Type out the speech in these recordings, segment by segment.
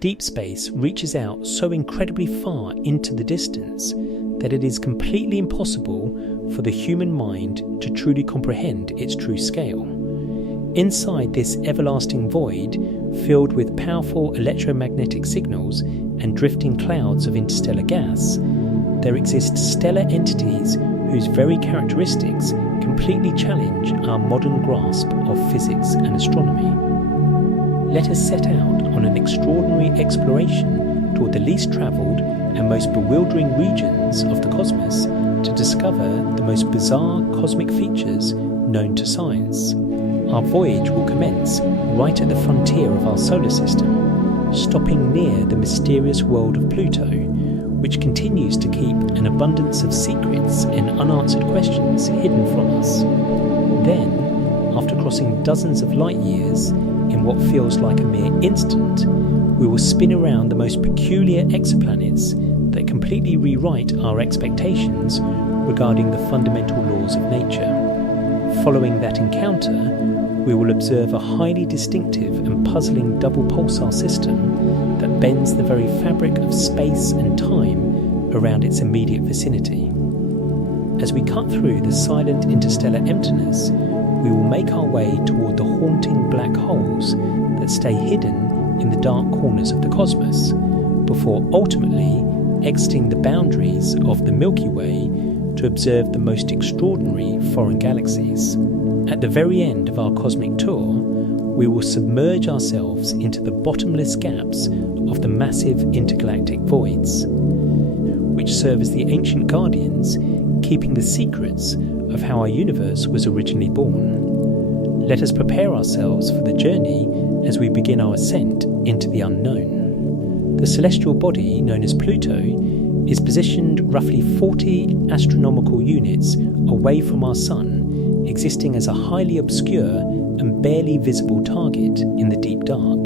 Deep space reaches out so incredibly far into the distance that it is completely impossible for the human mind to truly comprehend its true scale. Inside this everlasting void, filled with powerful electromagnetic signals and drifting clouds of interstellar gas, there exist stellar entities whose very characteristics completely challenge our modern grasp of physics and astronomy. Let us set out on an extraordinary exploration toward the least travelled and most bewildering regions of the cosmos to discover the most bizarre cosmic features known to science. Our voyage will commence right at the frontier of our solar system, stopping near the mysterious world of Pluto, which continues to keep an abundance of secrets and unanswered questions hidden from us. Then, after crossing dozens of light years, in what feels like a mere instant, we will spin around the most peculiar exoplanets that completely rewrite our expectations regarding the fundamental laws of nature. Following that encounter, we will observe a highly distinctive and puzzling double pulsar system that bends the very fabric of space and time around its immediate vicinity. As we cut through the silent interstellar emptiness, we will make our way toward the haunting black holes that stay hidden in the dark corners of the cosmos, before ultimately exiting the boundaries of the Milky Way to observe the most extraordinary foreign galaxies. At the very end of our cosmic tour, we will submerge ourselves into the bottomless gaps of the massive intergalactic voids, which serve as the ancient guardians keeping the secrets of how our universe was originally born. Let us prepare ourselves for the journey as we begin our ascent into the unknown. The celestial body known as Pluto is positioned roughly 40 astronomical units away from our Sun, existing as a highly obscure and barely visible target in the deep dark.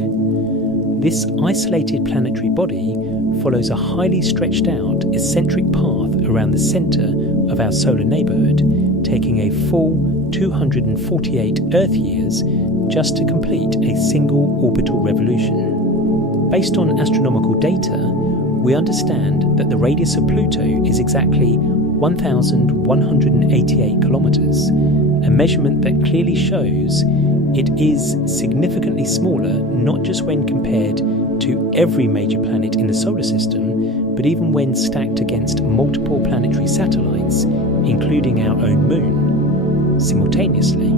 This isolated planetary body follows a highly stretched out eccentric path around the centre of our solar neighbourhood, taking a full 248 Earth years just to complete a single orbital revolution. Based on astronomical data, we understand that the radius of Pluto is exactly 1,188 kilometres, a measurement that clearly shows it is significantly smaller not just when compared to every major planet in the solar system, but even when stacked against multiple planetary satellites, including our own moon, simultaneously.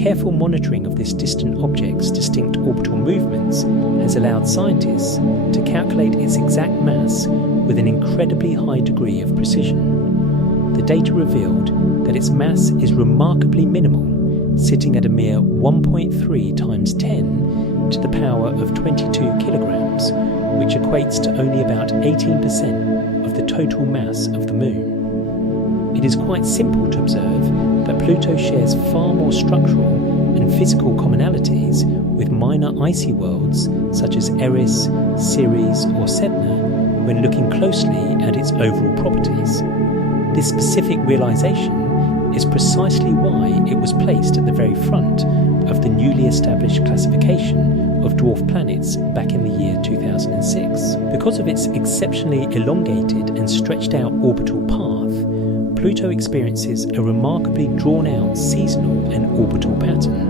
Careful monitoring of this distant object's distinct orbital movements has allowed scientists to calculate its exact mass with an incredibly high degree of precision. The data revealed that its mass is remarkably minimal, sitting at a mere 1.3 times 10 to the power of 22 kilograms, which equates to only about 18% of the total mass of the Moon. It is quite simple to observe that Pluto shares far more structural and physical commonalities with minor icy worlds such as Eris, Ceres or Sedna when looking closely at its overall properties. This specific realization is precisely why it was placed at the very front of the newly established classification of dwarf planets back in the year 2006. Because of its exceptionally elongated and stretched out orbital path, Pluto experiences a remarkably drawn-out seasonal and orbital pattern.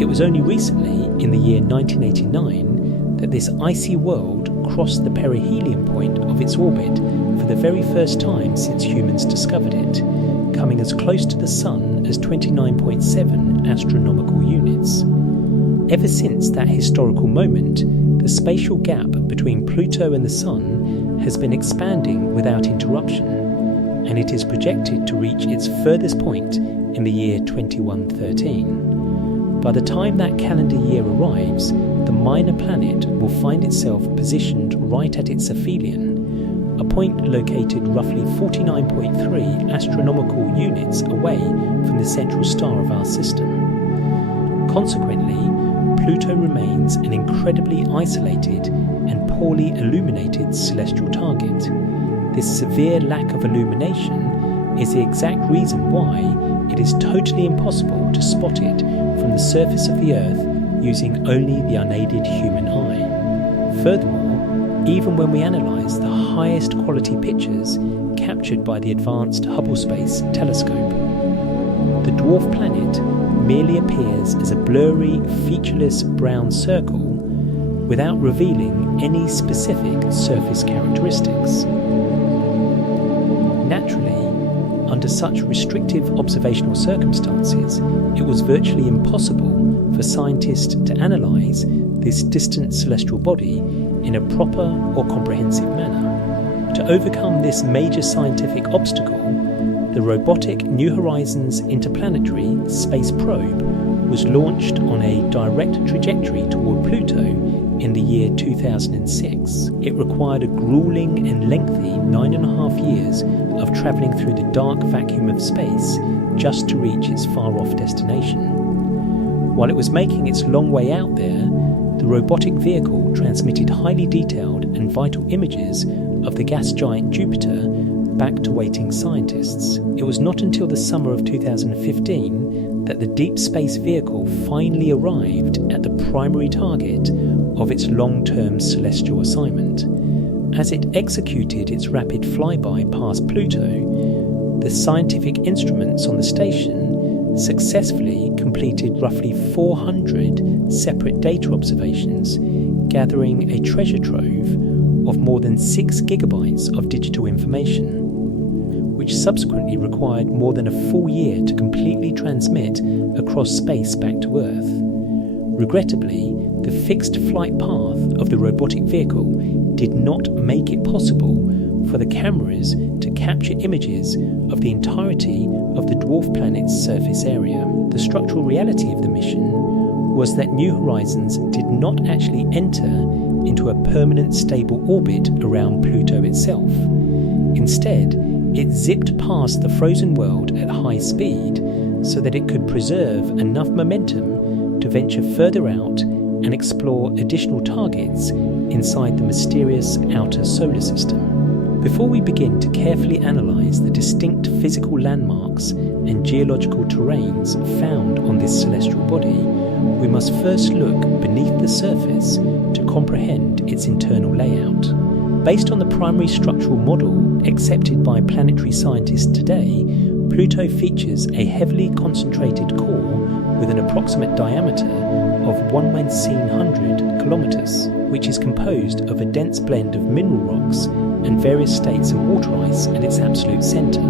It was only recently, in the year 1989, that this icy world crossed the perihelion point of its orbit for the very first time since humans discovered it, coming as close to the Sun as 29.7 astronomical units. Ever since that historical moment, the spatial gap between Pluto and the Sun has been expanding without interruption, and it is projected to reach its furthest point in the year 2113. By the time that calendar year arrives, the minor planet will find itself positioned right at its aphelion, a point located roughly 49.3 astronomical units away from the central star of our system. Consequently, Pluto remains an incredibly isolated and poorly illuminated celestial target. This severe lack of illumination is the exact reason why it is totally impossible to spot it from the surface of the Earth using only the unaided human eye. Furthermore, even when we analyse the highest quality pictures captured by the Advanced Hubble Space Telescope, the dwarf planet merely appears as a blurry, featureless brown circle without revealing any specific surface characteristics. Naturally, under such restrictive observational circumstances, it was virtually impossible for scientists to analyse this distant celestial body in a proper or comprehensive manner. To overcome this major scientific obstacle, the robotic New Horizons interplanetary space probe was launched on a direct trajectory toward Pluto in the year 2006. It required a grueling and lengthy 9.5 years of travelling through the dark vacuum of space just to reach its far-off destination. While it was making its long way out there, the robotic vehicle transmitted highly detailed and vital images of the gas giant Jupiter back to waiting scientists. It was not until the summer of 2015 that the deep space vehicle finally arrived at the primary target of its long-term celestial assignment. As it executed its rapid flyby past Pluto, the scientific instruments on the station successfully completed roughly 400 separate data observations, gathering a treasure trove of more than 6 gigabytes of digital information, which subsequently required more than a full year to completely transmit across space back to Earth. Regrettably, the fixed flight path of the robotic vehicle did not make it possible for the cameras to capture images of the entirety of the dwarf planet's surface area. The structural reality of the mission was that New Horizons did not actually enter into a permanent stable orbit around Pluto itself. Instead, it zipped past the frozen world at high speed so that it could preserve enough momentum to venture further out and explore additional targets inside the mysterious outer solar system. Before we begin to carefully analyse the distinct physical landmarks and geological terrains found on this celestial body, we must first look beneath the surface to comprehend its internal layout. Based on the primary structural model accepted by planetary scientists today, Pluto features a heavily concentrated core with an approximate diameter of 1,900 kilometres, which is composed of a dense blend of mineral rocks and various states of water ice at its absolute centre.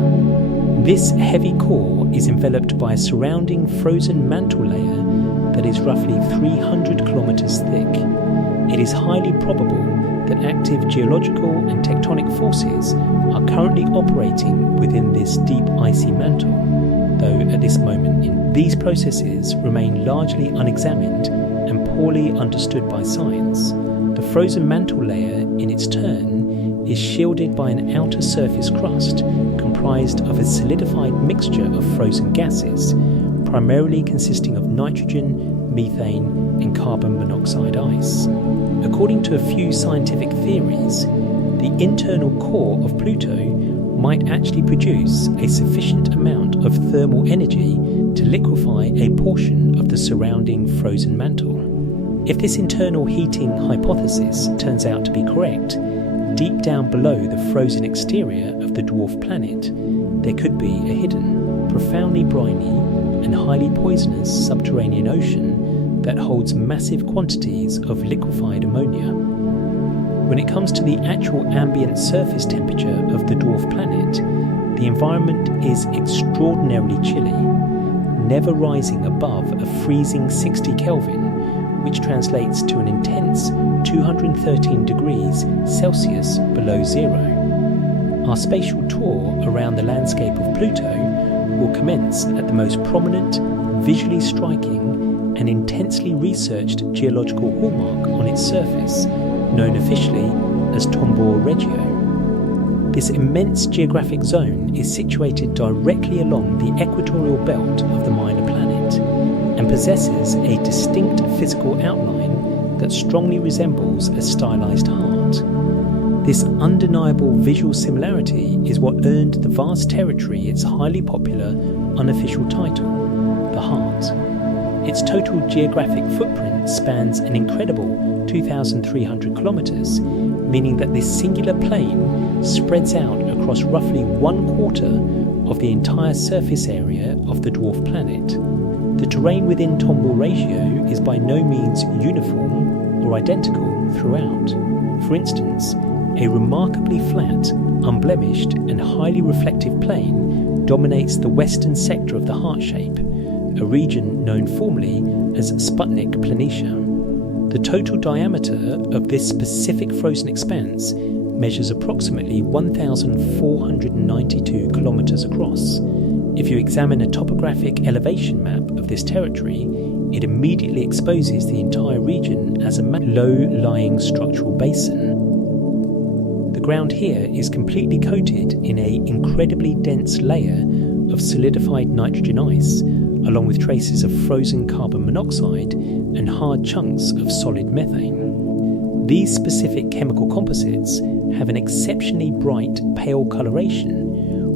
This heavy core is enveloped by a surrounding frozen mantle layer that is roughly 300 kilometres thick. It is highly probable that active geological and tectonic forces are currently operating within this deep icy mantle, though at this moment these processes remain largely unexamined and poorly understood by science. The frozen mantle layer, in its turn, is shielded by an outer surface crust comprised of a solidified mixture of frozen gases, primarily consisting of nitrogen, methane, and carbon monoxide ice. According to a few scientific theories, the internal core of Pluto might actually produce a sufficient amount of thermal energy to liquefy a portion of the surrounding frozen mantle. If this internal heating hypothesis turns out to be correct, deep down below the frozen exterior of the dwarf planet, there could be a hidden, profoundly briny and highly poisonous subterranean ocean that holds massive quantities of liquefied ammonia. When it comes to the actual ambient surface temperature of the dwarf planet, the environment is extraordinarily chilly, never rising above a freezing 60 Kelvin, which translates to an intense 213 degrees Celsius below zero. Our spatial tour around the landscape of Pluto will commence at the most prominent, visually striking, and intensely researched geological hallmark on its surface, known officially as Tombor Regio. This immense geographic zone is situated directly along the equatorial belt of the minor planet and possesses a distinct physical outline that strongly resembles a stylized heart. This undeniable visual similarity is what earned the vast territory its highly popular unofficial title, the Heart. Its total geographic footprint spans an incredible 2,300 kilometres, meaning that this singular plane spreads out across roughly 1/4 of the entire surface area of the dwarf planet. The terrain within Tomball Ratio is by no means uniform or identical throughout. For instance, a remarkably flat, unblemished and highly reflective plain dominates the western sector of the heart shape, a region known formally as Sputnik Planitia. The total diameter of this specific frozen expanse measures approximately 1,492 kilometres across. If you examine a topographic elevation map of this territory, it immediately exposes the entire region as a low-lying structural basin. The ground here is completely coated in an incredibly dense layer of solidified nitrogen ice, along with traces of frozen carbon monoxide and hard chunks of solid methane. These specific chemical composites have an exceptionally bright pale coloration,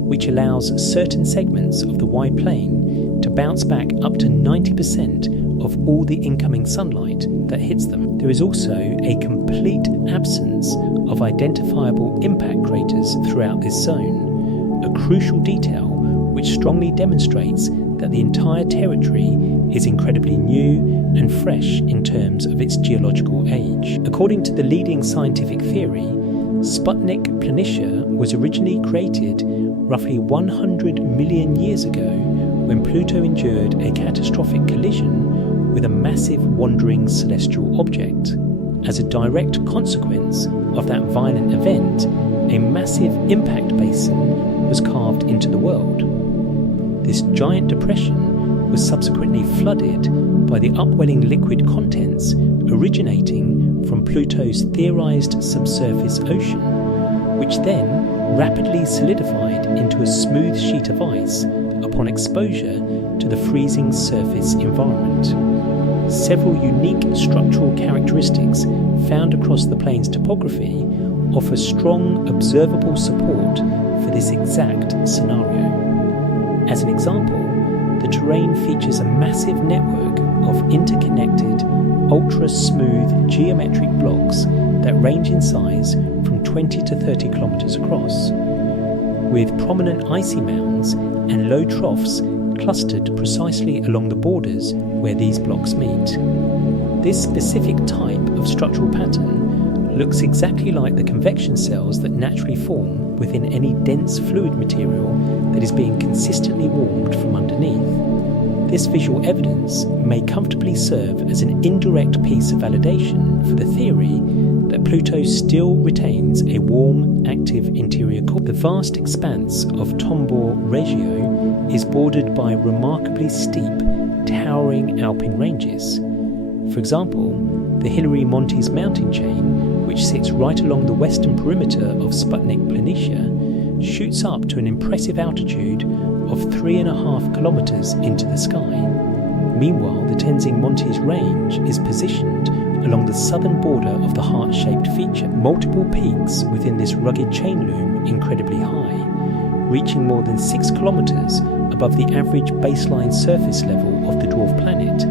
which allows certain segments of the wide plane to bounce back up to 90% of all the incoming sunlight that hits them. There is also a complete absence of identifiable impact craters throughout this zone, a crucial detail which strongly demonstrates that the entire territory is incredibly new and fresh in terms of its geological age. According to the leading scientific theory, Sputnik Planitia was originally created roughly 100 million years ago when Pluto endured a catastrophic collision with a massive wandering celestial object. As a direct consequence of that violent event, a massive impact basin was carved into the world. This giant depression was subsequently flooded by the upwelling liquid contents originating from Pluto's theorized subsurface ocean, which then rapidly solidified into a smooth sheet of ice upon exposure to the freezing surface environment. Several unique structural characteristics found across the plane's topography offer strong observable support for this exact scenario. As an example, the terrain features a massive network of interconnected, ultra-smooth geometric blocks that range in size from 20 to 30 kilometers across, with prominent icy mounds and low troughs clustered precisely along the borders where these blocks meet. This specific type of structural pattern looks exactly like the convection cells that naturally form within any dense fluid material that is being consistently warmed from underneath. This visual evidence may comfortably serve as an indirect piece of validation for the theory that Pluto still retains a warm, active interior core. The vast expanse of Tomball Ratio is bordered by remarkably steep, towering alpine ranges. For example, the Hilary Montes mountain chain, which sits right along the western perimeter of Sputnik Planitia, shoots up to an impressive altitude of 3.5 kilometers into the sky. Meanwhile, the Tenzing Montes range is positioned along the southern border of the heart-shaped feature. Multiple peaks within this rugged chain loom incredibly high, reaching more than 6 kilometers above the average baseline surface level of the dwarf planet,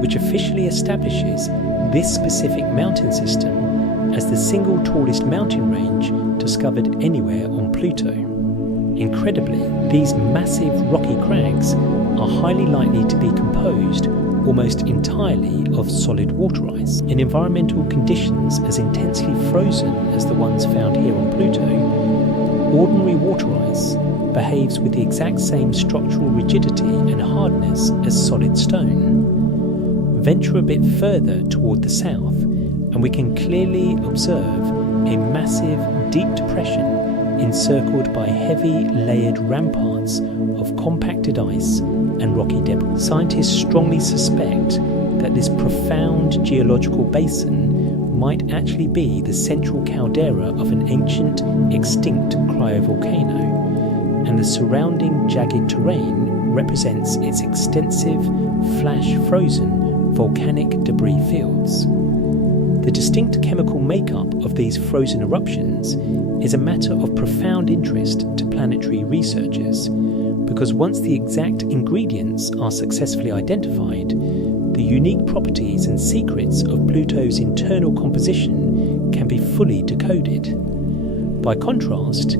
which officially establishes this specific mountain system as the single tallest mountain range discovered anywhere on Pluto. Incredibly, these massive rocky crags are highly likely to be composed almost entirely of solid water ice. In environmental conditions as intensely frozen as the ones found here on Pluto, ordinary water ice behaves with the exact same structural rigidity and hardness as solid stone. Venture a bit further toward the south, and we can clearly observe a massive, deep depression encircled by heavy, layered ramparts of compacted ice and rocky debris. Scientists strongly suspect that this profound geological basin might actually be the central caldera of an ancient, extinct cryovolcano, and the surrounding jagged terrain represents its extensive, flash-frozen volcanic debris fields. The distinct chemical makeup of these frozen eruptions is a matter of profound interest to planetary researchers, because once the exact ingredients are successfully identified, the unique properties and secrets of Pluto's internal composition can be fully decoded. By contrast,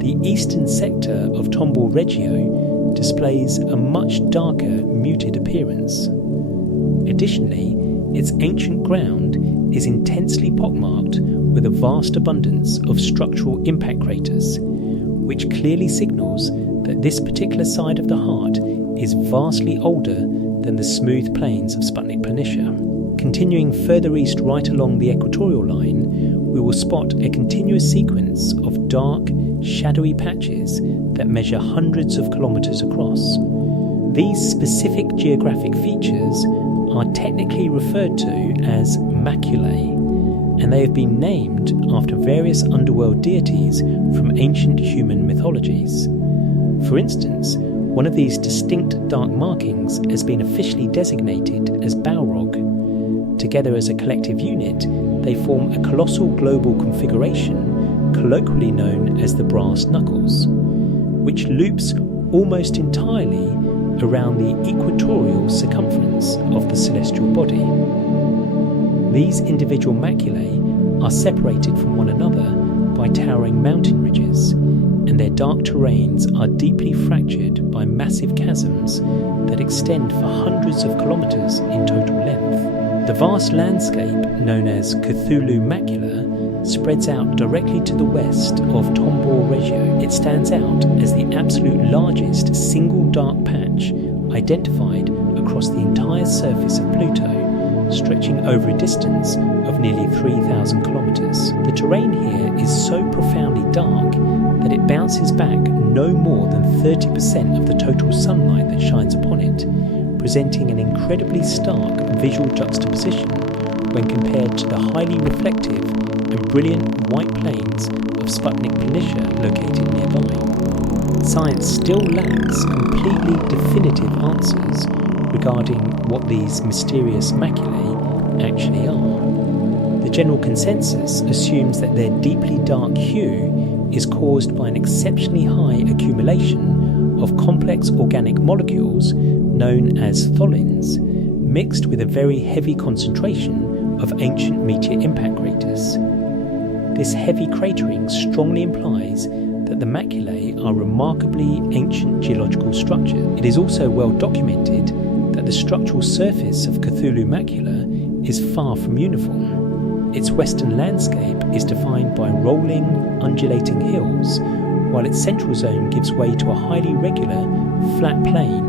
the eastern sector of Tombaugh Regio displays a much darker, muted appearance. Additionally, its ancient ground is intensely pockmarked with a vast abundance of structural impact craters, which clearly signals that this particular side of the heart is vastly older than the smooth plains of Sputnik Planitia. Continuing further east right along the equatorial line, we will spot a continuous sequence of dark, shadowy patches that measure hundreds of kilometers across. These specific geographic features are technically referred to as maculae, and they have been named after various underworld deities from ancient human mythologies. For instance, one of these distinct dark markings has been officially designated as Balrog. Together as a collective unit, they form a colossal global configuration, colloquially known as the brass knuckles, which loops almost entirely around the equatorial circumference of the celestial body. These individual maculae are separated from one another by towering mountain ridges, and their dark terrains are deeply fractured by massive chasms that extend for hundreds of kilometers in total length. The vast landscape known as Cthulhu Macula spreads out directly to the west of Tombaugh Regio. It stands out as the absolute largest single dark patch identified across the entire surface of Pluto, stretching over a distance of nearly 3,000 kilometers. The terrain here is so profoundly dark that it bounces back no more than 30% of the total sunlight that shines upon it, presenting an incredibly stark visual juxtaposition when compared to the highly reflective and brilliant white plains of Sputnik Planitia located nearby. Science still lacks completely definitive answers regarding what these mysterious maculae actually are. The general consensus assumes that their deeply dark hue is caused by an exceptionally high accumulation of complex organic molecules known as tholins, mixed with a very heavy concentration of ancient meteor impact craters. This heavy cratering strongly implies that the maculae are remarkably ancient geological structures. It is also well documented that the structural surface of Cthulhu Macula is far from uniform. Its western landscape is defined by rolling, undulating hills, while its central zone gives way to a highly regular, flat plain,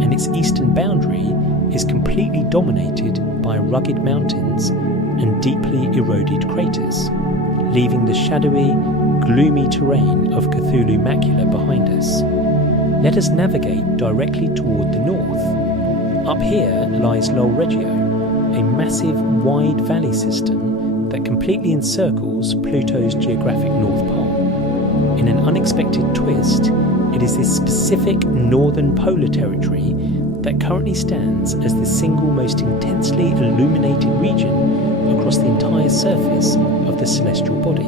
and its eastern boundary is completely dominated by rugged mountains and deeply eroded craters, leaving the shadowy, gloomy terrain of Cthulhu Macula behind us. Let us navigate directly toward the north. Up here lies Lol Regio, a massive, wide valley system that completely encircles Pluto's geographic North Pole. In an unexpected twist, it is this specific northern polar territory that currently stands as the single most intensely illuminated region across the entire surface of the celestial body.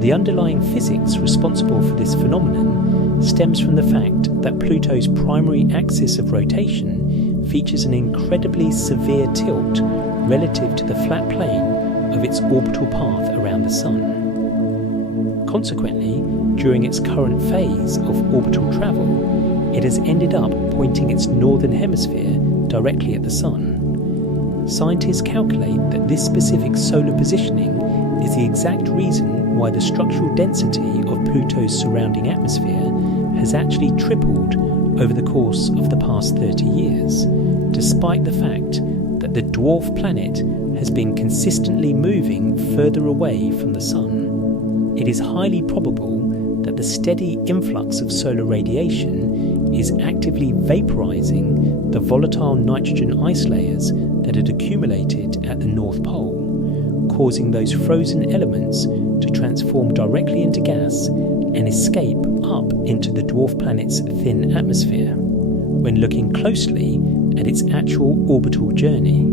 The underlying physics responsible for this phenomenon stems from the fact that Pluto's primary axis of rotation features an incredibly severe tilt relative to the flat plane of its orbital path around the Sun. Consequently, during its current phase of orbital travel, it has ended up pointing its northern hemisphere directly at the Sun. Scientists calculate that this specific solar positioning is the exact reason why the structural density of Pluto's surrounding atmosphere has actually tripled over the course of the past 30 years, despite the fact that the dwarf planet has been consistently moving further away from the Sun. It is highly probable that the steady influx of solar radiation is actively vaporizing the volatile nitrogen ice layers that had accumulated at the North Pole, causing those frozen elements to transform directly into gas and escape up into the dwarf planet's thin atmosphere. When looking closely at its actual orbital journey,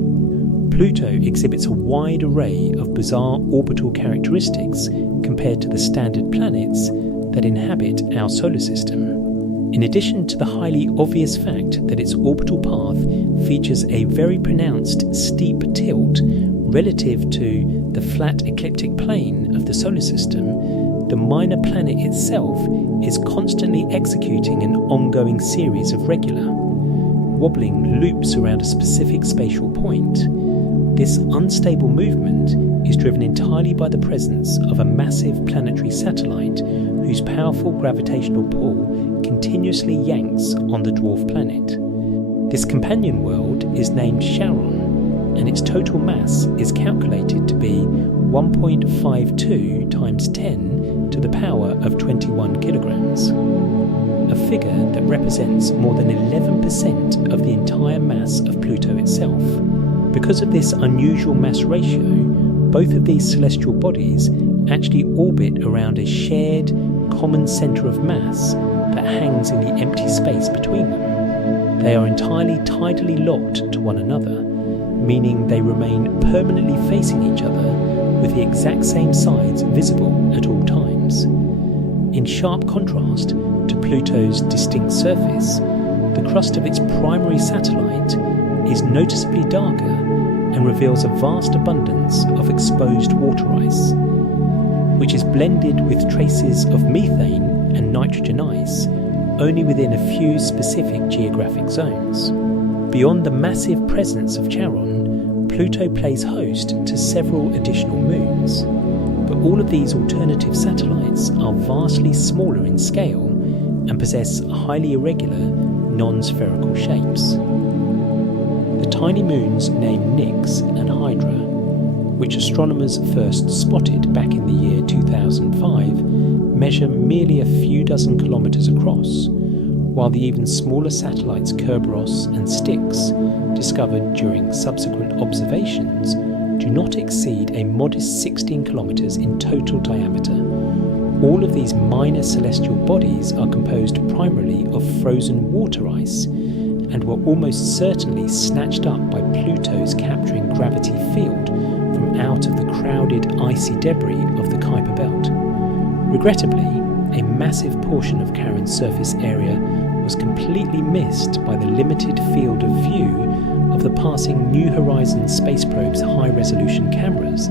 Pluto exhibits a wide array of bizarre orbital characteristics compared to the standard planets that inhabit our solar system. In addition to the highly obvious fact that its orbital path features a very pronounced steep tilt relative to the flat ecliptic plane of the solar system, the minor planet itself is constantly executing an ongoing series of regular, wobbling loops around a specific spatial point. This unstable movement is driven entirely by the presence of a massive planetary satellite whose powerful gravitational pull continuously yanks on the dwarf planet. This companion world is named Charon, and its total mass is calculated to be 1.52 times 10 to the power of 21 kilograms, a figure that represents more than 11% of the entire mass of Pluto itself. Because of this unusual mass ratio, both of these celestial bodies actually orbit around a shared, common centre of mass that hangs in the empty space between them. They are entirely tidally locked to one another, meaning they remain permanently facing each other with the exact same sides visible at all times. In sharp contrast to Pluto's distinct surface, the crust of its primary satellite is noticeably darker and reveals a vast abundance of exposed water ice, which is blended with traces of methane and nitrogen ice only within a few specific geographic zones. Beyond the massive presence of Charon, Pluto plays host to several additional moons, but all of these alternative satellites are vastly smaller in scale and possess highly irregular, non-spherical shapes. The tiny moons named Nix and Hydra, which astronomers first spotted back in the year 2005, measure merely a few dozen kilometres across, while the even smaller satellites Kerberos and Styx, discovered during subsequent observations, do not exceed a modest 16 kilometres in total diameter. All of these minor celestial bodies are composed primarily of frozen water ice, and were almost certainly snatched up by Pluto's capturing gravity field from out of the crowded icy debris of the Kuiper Belt. Regrettably, a massive portion of Charon's surface area was completely missed by the limited field of view of the passing New Horizons space probe's high-resolution cameras,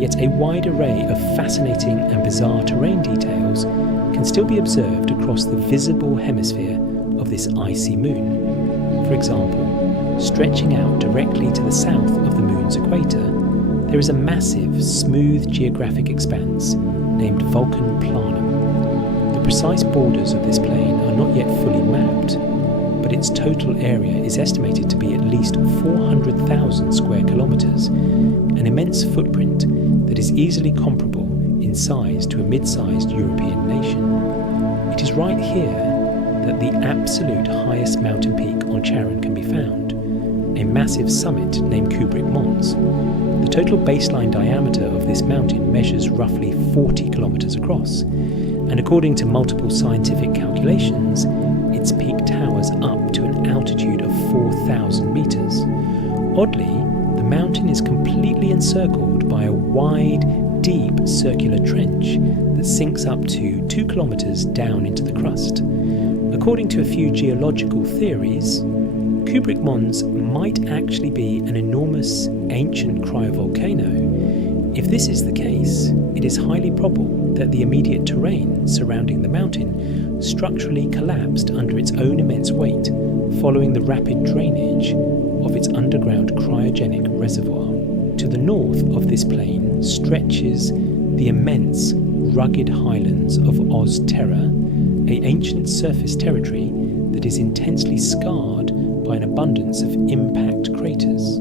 yet a wide array of fascinating and bizarre terrain details can still be observed across the visible hemisphere of this icy moon. For example, stretching out directly to the south of the moon's equator, there is a massive, smooth geographic expanse named Vulcan Planum. The precise borders of this plane are not yet fully mapped, but its total area is estimated to be at least 400,000 square kilometres, an immense footprint that is easily comparable in size to a mid-sized European nation. It is right here that the absolute highest mountain peak on Charon can be found, a massive summit named Kuiper Mons. The total baseline diameter of this mountain measures roughly 40 kilometres across, and according to multiple scientific calculations, its peak towers up to an altitude of 4,000 metres. Oddly, the mountain is completely encircled by a wide, deep circular trench that sinks up to 2 kilometres down into the crust. According to a few geological theories, Kuiper Mons might actually be an enormous ancient cryovolcano. If this is the case, it is highly probable that the immediate terrain surrounding the mountain structurally collapsed under its own immense weight following the rapid drainage of its underground cryogenic reservoir. To the north of this plain stretches the immense rugged highlands of Oz Terra, an ancient surface territory that is intensely scarred by an abundance of impact craters.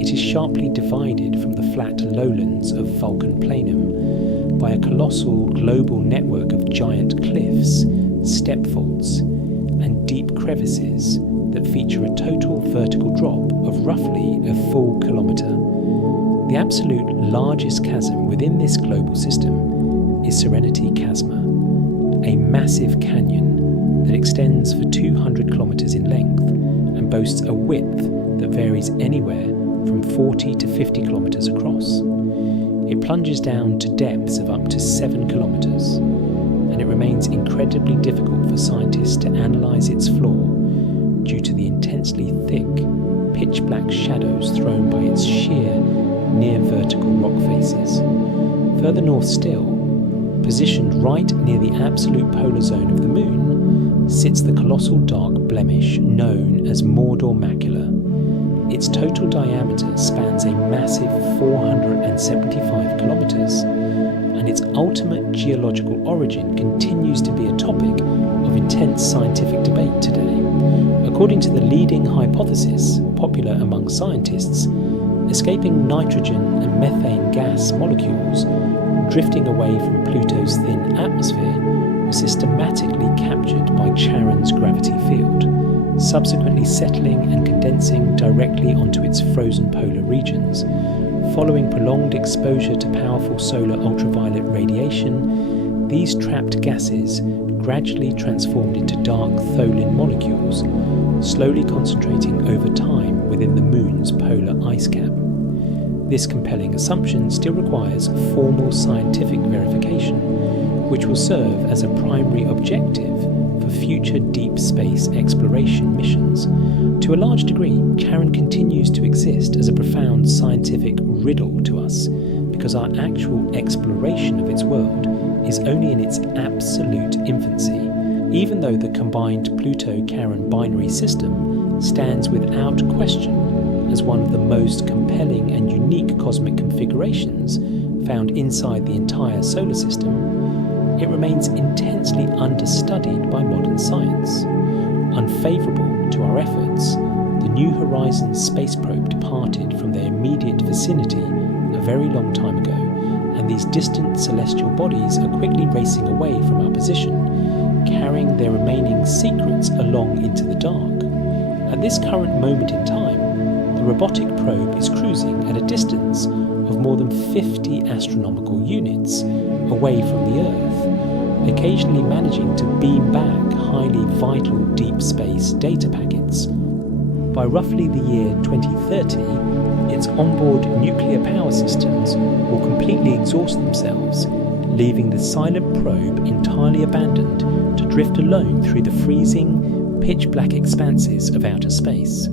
It is sharply divided from the flat lowlands of Vulcan Planum by a colossal global network of giant cliffs, step faults, and deep crevices that feature a total vertical drop of roughly a full kilometre. The absolute largest chasm within this global system is Serenity Chasma, a massive canyon that extends for 200 kilometres in length and boasts a width that varies anywhere from 40 to 50 kilometres across. It plunges down to depths of up to 7 kilometres, and it remains incredibly difficult for scientists to analyse its flaw due to the intensely thick, pitch-black shadows thrown by its sheer, near-vertical rock faces. Further north still, positioned right near the absolute polar zone of the Moon, sits the colossal dark blemish known as Maunder Macula. Its total diameter spans a massive 475 kilometres, and its ultimate geological origin continues to be a topic of intense scientific debate today. According to the leading hypothesis, popular among scientists, escaping nitrogen and methane gas molecules drifting away from Pluto's thin atmosphere were systematically captured by Charon's gravity field, subsequently settling and condensing directly onto its frozen polar regions. Following prolonged exposure to powerful solar ultraviolet radiation, these trapped gases gradually transformed into dark tholin molecules, slowly concentrating over time within the Moon's polar ice cap. This compelling assumption still requires formal scientific verification, which will serve as a primary objective for future deep space exploration missions. To a large degree, Charon continues to exist as a profound scientific riddle to us, because our actual exploration of its world is only in its absolute infancy, even though the combined Pluto-Charon binary system stands without question as one of the most compelling and unique cosmic configurations found inside the entire solar system. It remains intensely understudied by modern science. Unfavourable to our efforts, the New Horizons space probe departed from their immediate vicinity a very long time ago, and these distant celestial bodies are quickly racing away from our position, carrying their remaining secrets along into the dark. At this current moment in time, the robotic probe is cruising at a distance of more than 50 astronomical units away from the Earth, occasionally managing to beam back highly vital deep space data packets. By roughly the year 2030, its onboard nuclear power systems will completely exhaust themselves, leaving the silent probe entirely abandoned to drift alone through the freezing, pitch-black expanses of outer space.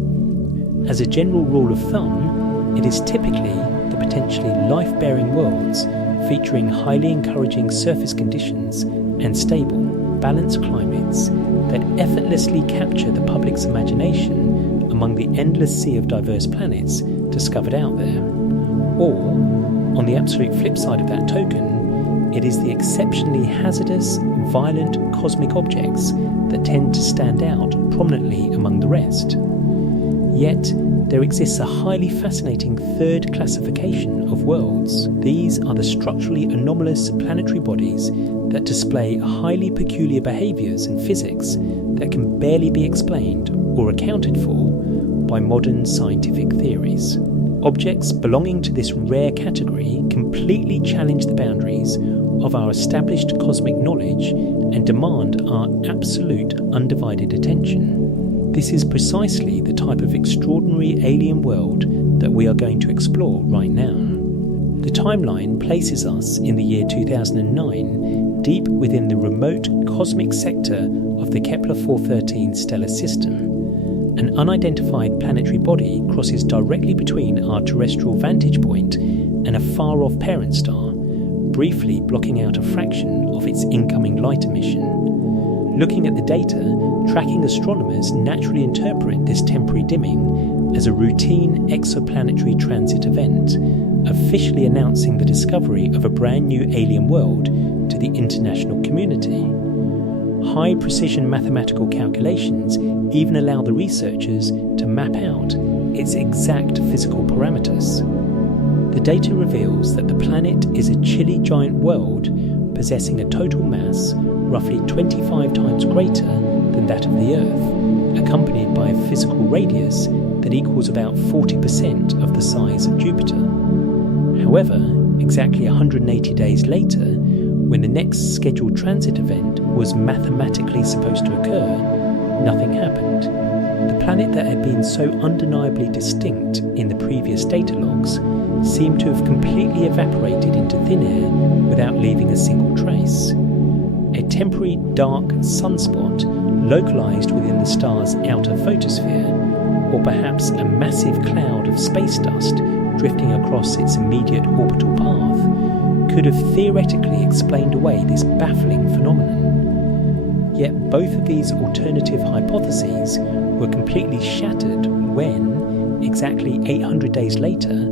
As a general rule of thumb, it is typically the potentially life-bearing worlds featuring highly encouraging surface conditions and stable, balanced climates that effortlessly capture the public's imagination among the endless sea of diverse planets discovered out there. Or, on the absolute flip side of that token, it is the exceptionally hazardous, violent cosmic objects that tend to stand out prominently among the rest. Yet, there exists a highly fascinating third classification of worlds. These are the structurally anomalous planetary bodies that display highly peculiar behaviours and physics that can barely be explained or accounted for by modern scientific theories. Objects belonging to this rare category completely challenge the boundaries of our established cosmic knowledge and demand our absolute undivided attention. This is precisely the type of extraordinary alien world that we are going to explore right now. The timeline places us in the year 2009, deep within the remote cosmic sector of the Kepler 413 stellar system. An unidentified planetary body crosses directly between our terrestrial vantage point and a far-off parent star, briefly blocking out a fraction of its incoming light emission. Looking at the data, tracking astronomers naturally interpret this temporary dimming as a routine exoplanetary transit event, officially announcing the discovery of a brand new alien world to the international community. High-precision mathematical calculations even allow the researchers to map out its exact physical parameters. The data reveals that the planet is a chilly giant world possessing a total mass roughly 25 times greater than that of the Earth, accompanied by a physical radius that equals about 40% of the size of Jupiter. However, exactly 180 days later, when the next scheduled transit event was mathematically supposed to occur, nothing happened. The planet that had been so undeniably distinct in the previous data logs seemed to have completely evaporated into thin air without leaving a single trace. A temporary dark sunspot localized within the star's outer photosphere, or perhaps a massive cloud of space dust drifting across its immediate orbital path, could have theoretically explained away this baffling phenomenon. Yet both of these alternative hypotheses were completely shattered when, exactly 800 days later,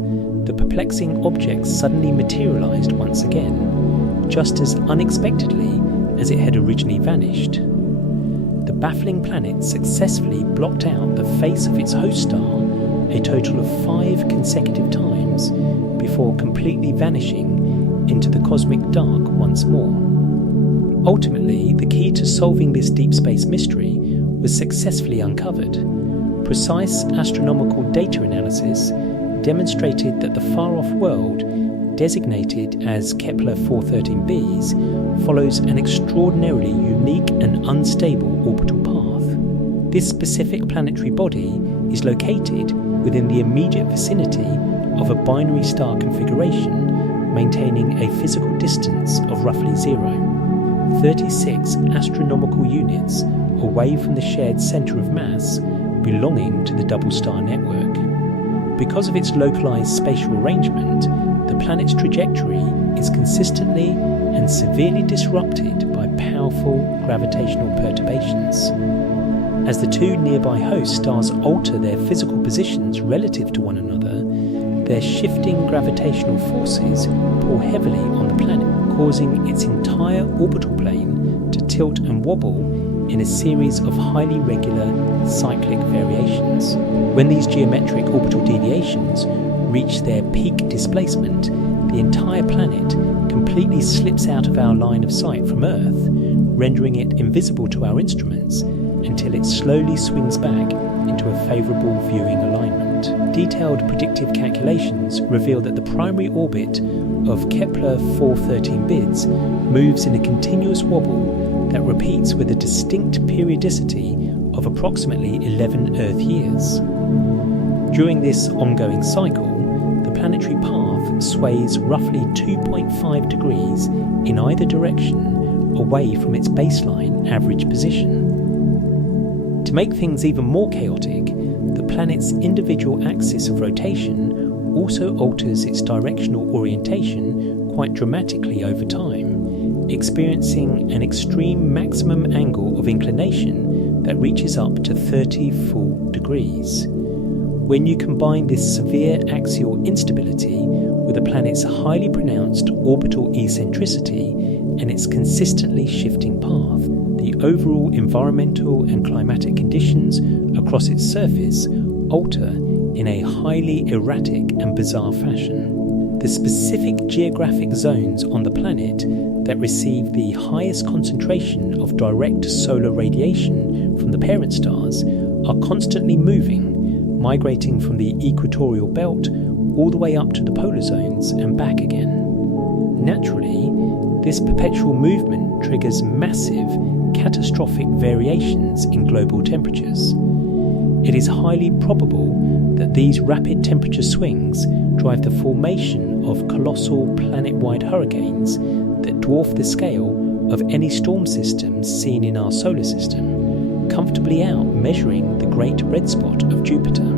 the perplexing object suddenly materialized once again, just as unexpectedly as it had originally vanished. The baffling planet successfully blocked out the face of its host star a total of 5 consecutive times before completely vanishing into the cosmic dark once more. Ultimately, the key to solving this deep space mystery was successfully uncovered. Precise astronomical data analysis demonstrated that the far-off world, designated as Kepler 413b's, follows an extraordinarily unique and unstable orbital path. This specific planetary body is located within the immediate vicinity of a binary star configuration, maintaining a physical distance of roughly 0, 36 astronomical units away from the shared centre of mass belonging to the double star network. Because of its localized spatial arrangement, the planet's trajectory is consistently and severely disrupted by powerful gravitational perturbations. As the two nearby host stars alter their physical positions relative to one another, their shifting gravitational forces pull heavily on the planet, causing its entire orbital plane to tilt and wobble in a series of highly regular cyclic variations. When these geometric orbital deviations reach their peak displacement, the entire planet completely slips out of our line of sight from Earth, rendering it invisible to our instruments until it slowly swings back into a favourable viewing alignment. Detailed predictive calculations reveal that the primary orbit of Kepler 413b moves in a continuous wobble that repeats with a distinct periodicity of approximately 11 Earth years. During this ongoing cycle, the planetary path sways roughly 2.5 degrees in either direction away from its baseline average position. To make things even more chaotic, the planet's individual axis of rotation also alters its directional orientation quite dramatically over time, experiencing an extreme maximum angle of inclination that reaches up to 30 full degrees. When you combine this severe axial instability with the planet's highly pronounced orbital eccentricity and its consistently shifting path, the overall environmental and climatic conditions across its surface alter in a highly erratic and bizarre fashion. The specific geographic zones on the planet that receive the highest concentration of direct solar radiation from the parent stars are constantly moving, migrating from the equatorial belt all the way up to the polar zones and back again. Naturally, this perpetual movement triggers massive, catastrophic variations in global temperatures. It is highly probable that these rapid temperature swings drive the formation of colossal planet-wide hurricanes that dwarf the scale of any storm systems seen in our solar system, comfortably out measuring the Great Red Spot of Jupiter.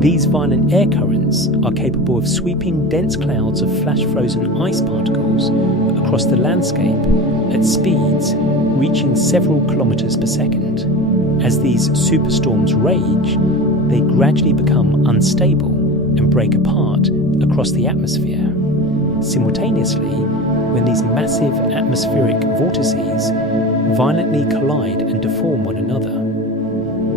These violent air currents are capable of sweeping dense clouds of flash-frozen ice particles across the landscape at speeds reaching several kilometers per second. As these superstorms rage, they gradually become unstable and break apart across the atmosphere. Simultaneously, when these massive atmospheric vortices violently collide and deform one another,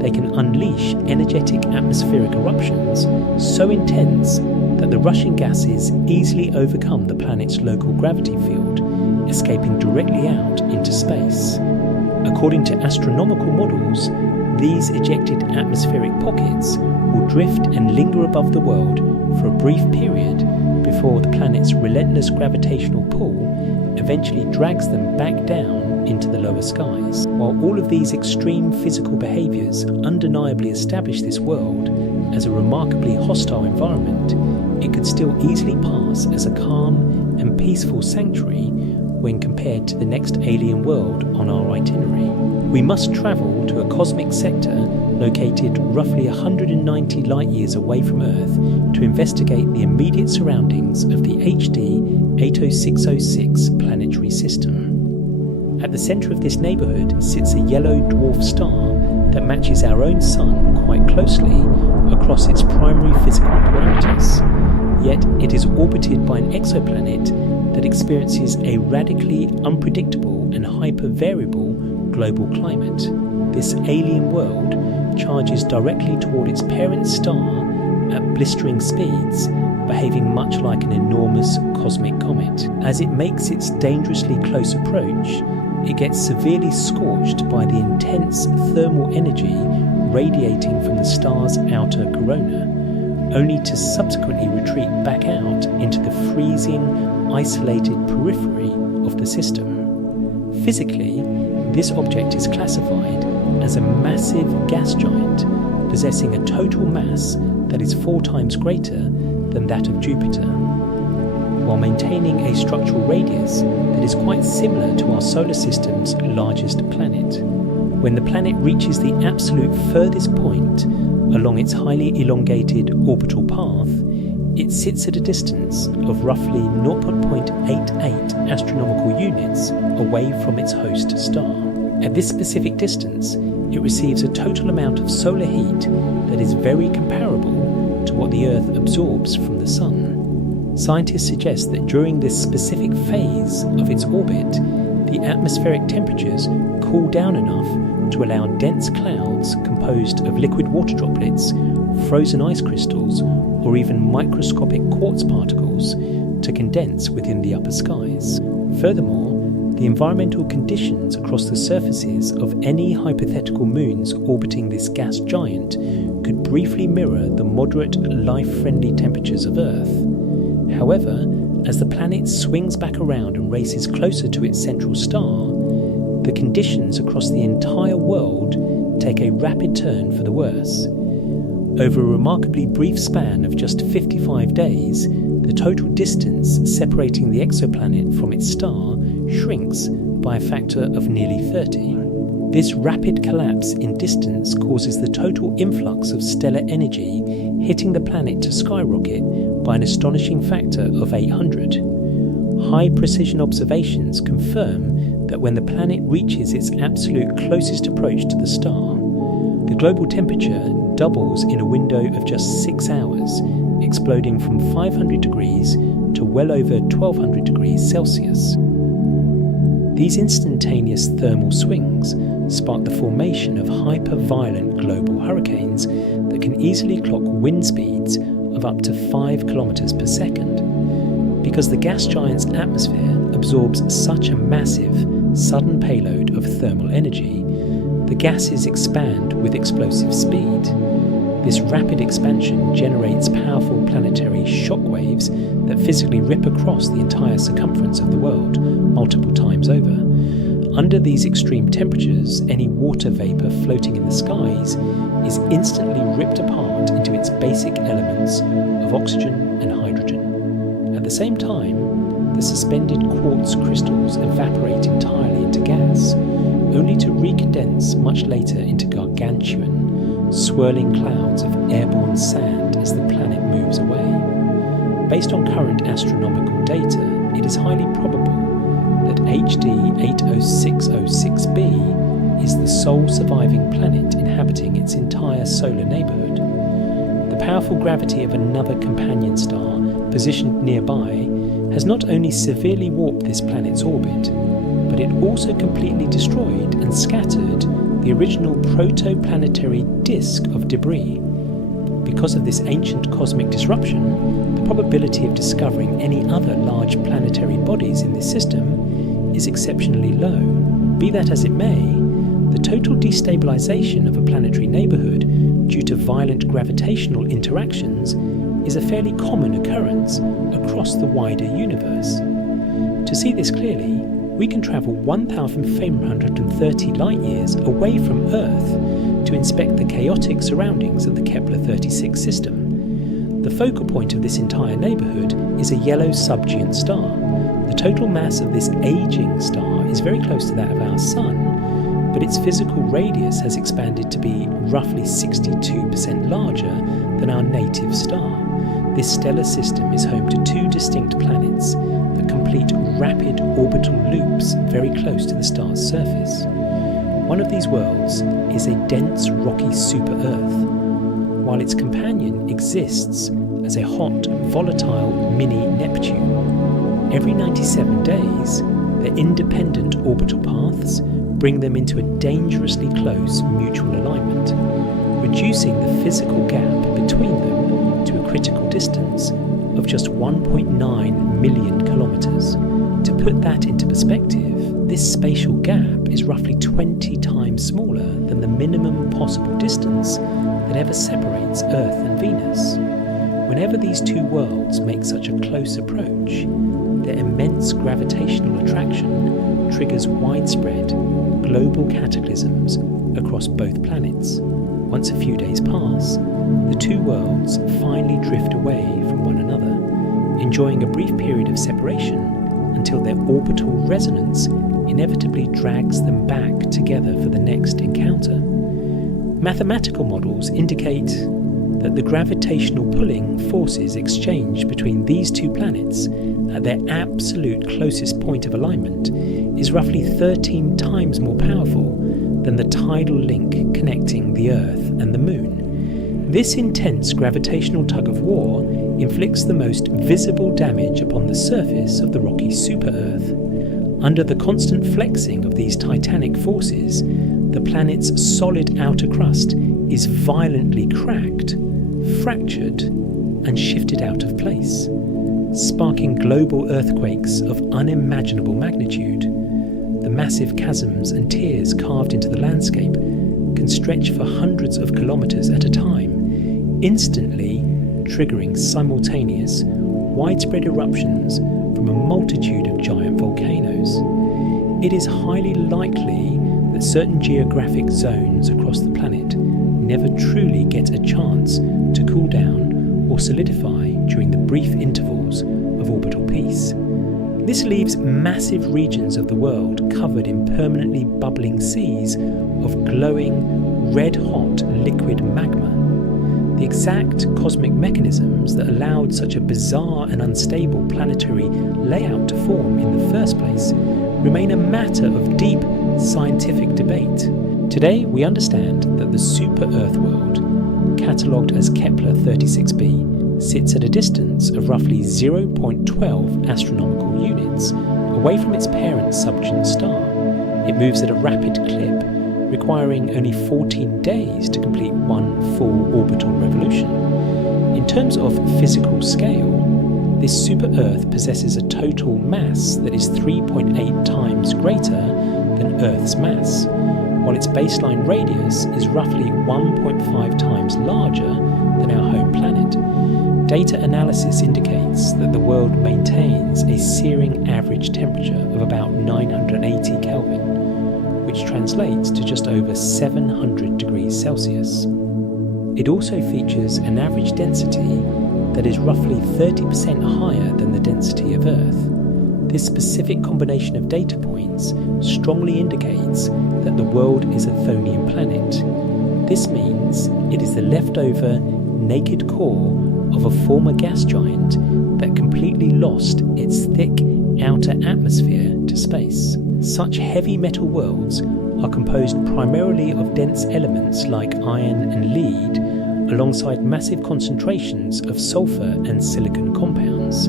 they can unleash energetic atmospheric eruptions so intense that the rushing gases easily overcome the planet's local gravity field, escaping directly out into space. According to astronomical models, these ejected atmospheric pockets will drift and linger above the world for a brief period before the planet's relentless gravitational pull eventually drags them back down into the lower skies. While all of these extreme physical behaviours undeniably establish this world as a remarkably hostile environment, it could still easily pass as a calm and peaceful sanctuary when compared to the next alien world on our itinerary. We must travel to a cosmic sector located roughly 190 light-years away from Earth to investigate the immediate surroundings of the HD 80606 planetary system. At the centre of this neighbourhood sits a yellow dwarf star that matches our own Sun quite closely across its primary physical parameters, yet it is orbited by an exoplanet that experiences a radically unpredictable and hyper-variable global climate. This alien world charges directly toward its parent star at blistering speeds, behaving much like an enormous cosmic comet. As it makes its dangerously close approach, it gets severely scorched by the intense thermal energy radiating from the star's outer corona, only to subsequently retreat back out into the freezing, isolated periphery of the system. Physically, this object is classified as a massive gas giant, possessing a total mass that is 4 times greater than that of Jupiter, while maintaining a structural radius that is quite similar to our solar system's largest planet. When the planet reaches the absolute furthest point along its highly elongated orbital path, it sits at a distance of roughly 0.88 astronomical units away from its host star. At this specific distance, it receives a total amount of solar heat that is very comparable to what the Earth absorbs from the Sun. Scientists suggest that during this specific phase of its orbit, the atmospheric temperatures cool down enough to allow dense clouds composed of liquid water droplets, frozen ice crystals, or even microscopic quartz particles to condense within the upper skies. Furthermore, the environmental conditions across the surfaces of any hypothetical moons orbiting this gas giant could briefly mirror the moderate, life-friendly temperatures of Earth. However, as the planet swings back around and races closer to its central star, the conditions across the entire world take a rapid turn for the worse. Over a remarkably brief span of just 55 days, the total distance separating the exoplanet from its star shrinks by a factor of nearly 30. This rapid collapse in distance causes the total influx of stellar energy hitting the planet to skyrocket by an astonishing factor of 800. High-precision observations confirm that when the planet reaches its absolute closest approach to the star, the global temperature doubles in a window of just 6 hours, exploding from 500 degrees to well over 1200 degrees Celsius. These instantaneous thermal swings spark the formation of hyper-violent global hurricanes that can easily clock wind speeds of up to 5 kilometers per second. Because the gas giant's atmosphere absorbs such a massive, sudden payload of thermal energy, the gases expand with explosive speed. This rapid expansion generates powerful planetary shock waves that physically rip across the entire circumference of the world multiple times over. Under these extreme temperatures, any water vapor floating in the skies is instantly ripped apart into its basic elements of oxygen and hydrogen. At the same time, the suspended quartz crystals evaporate entirely into gas, only to recondense much later into gargantuan, swirling clouds of airborne sand as the planet moves away. Based on current astronomical data, it is highly probable that HD 80606b is the sole surviving planet inhabiting its entire solar neighbourhood. The powerful gravity of another companion star positioned nearby has not only severely warped this planet's orbit, but it also completely destroyed and scattered the original protoplanetary disk of debris. Because of this ancient cosmic disruption, the probability of discovering any other large planetary bodies in this system is exceptionally low. Be that as it may, the total destabilization of a planetary neighborhood due to violent gravitational interactions is a fairly common occurrence across the wider universe. To see this clearly, we can travel 1,530 light-years away from Earth to inspect the chaotic surroundings of the Kepler-36 system. The focal point of this entire neighbourhood is a yellow subgiant star. The total mass of this aging star is very close to that of our Sun, but its physical radius has expanded to be roughly 62% larger than our native star. This stellar system is home to two distinct planets that complete rapid orbital loops very close to the star's surface. One of these worlds is a dense rocky super-Earth, while its companion exists as a hot, volatile mini-Neptune. Every 97 days, their independent orbital paths bring them into a dangerously close mutual alignment, reducing the physical gap between them to a critical distance of just 1.9 million kilometres. To put that into perspective, this spatial gap is roughly 20 times smaller than the minimum possible distance that ever separates Earth and Venus. Whenever these two worlds make such a close approach, their immense gravitational attraction triggers widespread global cataclysms across both planets. Once a few days pass, the two worlds finally drift away from one another, enjoying a brief period of separation until their orbital resonance inevitably drags them back together for the next encounter. Mathematical models indicate that the gravitational pulling forces exchanged between these two planets at their absolute closest point of alignment is roughly 13 times more powerful than the tidal link connecting the Earth and the Moon. This intense gravitational tug-of-war inflicts the most visible damage upon the surface of the rocky super-Earth. Under the constant flexing of these titanic forces, the planet's solid outer crust is violently cracked, fractured, and shifted out of place, sparking global earthquakes of unimaginable magnitude. The massive chasms and tears carved into the landscape can stretch for hundreds of kilometres at a time, instantly triggering simultaneous, widespread eruptions from a multitude of giant volcanoes. It is highly likely that certain geographic zones across the planet never truly get a chance to cool down or solidify during the brief intervals of orbital peace. This leaves massive regions of the world covered in permanently bubbling seas of glowing, red-hot liquid magma. The exact cosmic mechanisms that allowed such a bizarre and unstable planetary layout to form in the first place remain a matter of deep scientific debate. Today we understand that the super-Earth world, catalogued as Kepler 36b, sits at a distance of roughly 0.12 astronomical units away from its parent subgiant star. It moves at a rapid clip, requiring only 14 days to complete one full orbital revolution. In terms of physical scale, this super-Earth possesses a total mass that is 3.8 times greater than Earth's mass, while its baseline radius is roughly 1.5 times larger than our home planet. Data analysis indicates that the world maintains a searing average temperature of about 980 Kelvin, which translates to just over 700 degrees Celsius. It also features an average density that is roughly 30% higher than the density of Earth. This specific combination of data points strongly indicates that the world is a Chthonian planet. This means it is the leftover, naked core of a former gas giant that completely lost its thick outer atmosphere to space. Such heavy metal worlds are composed primarily of dense elements like iron and lead, alongside massive concentrations of sulfur and silicon compounds.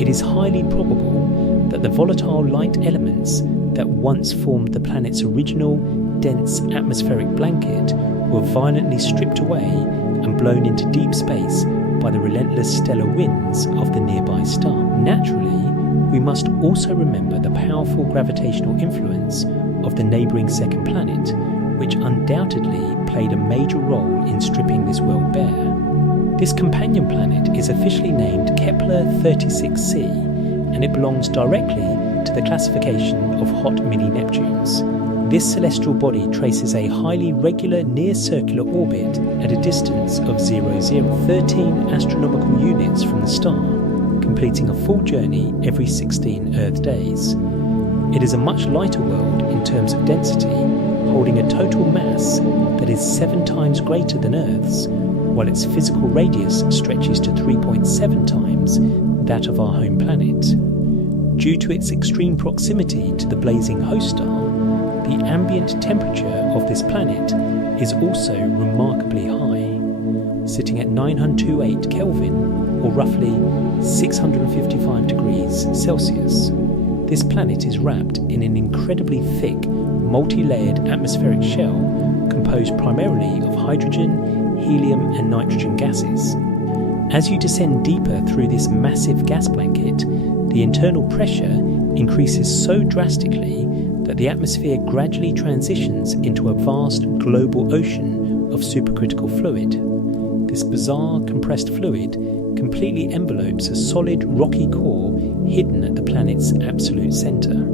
It is highly probable that the volatile light elements that once formed the planet's original dense atmospheric blanket were violently stripped away and blown into deep space by the relentless stellar winds of the nearby star. Naturally, we must also remember the powerful gravitational influence of the neighbouring second planet, which undoubtedly played a major role in stripping this world bare. This companion planet is officially named Kepler 36c, and it belongs directly to the classification of hot mini-Neptunes. This celestial body traces a highly regular near-circular orbit at a distance of 13 astronomical units from the star, completing a full journey every 16 Earth days. It is a much lighter world in terms of density, holding a total mass that is 7 times greater than Earth's, while its physical radius stretches to 3.7 times that of our home planet. Due to its extreme proximity to the blazing host star, the ambient temperature of this planet is also remarkably high, sitting at 928 Kelvin, or roughly 655 degrees Celsius. This planet is wrapped in an incredibly thick, multi-layered atmospheric shell composed primarily of hydrogen, helium and nitrogen gases. As you descend deeper through this massive gas blanket, the internal pressure increases so drastically that the atmosphere gradually transitions into a vast global ocean of supercritical fluid. This bizarre compressed fluid completely envelopes a solid rocky core hidden at the planet's absolute centre.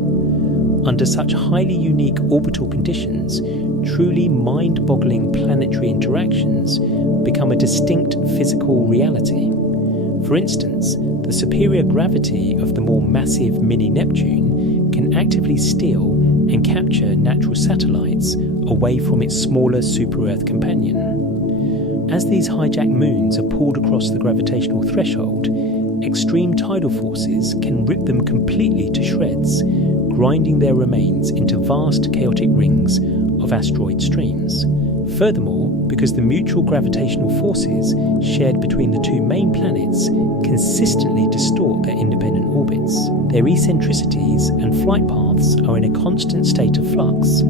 Under such highly unique orbital conditions, truly mind-boggling planetary interactions become a distinct physical reality. For instance, the superior gravity of the more massive mini-Neptune can actively steal and capture natural satellites away from its smaller super-Earth companion. As these hijacked moons are pulled across the gravitational threshold, extreme tidal forces can rip them completely to shreds, grinding their remains into vast chaotic rings of asteroid streams. Furthermore, because the mutual gravitational forces shared between the two main planets consistently distort their independent orbits, their eccentricities and flight paths are in a constant state of flux.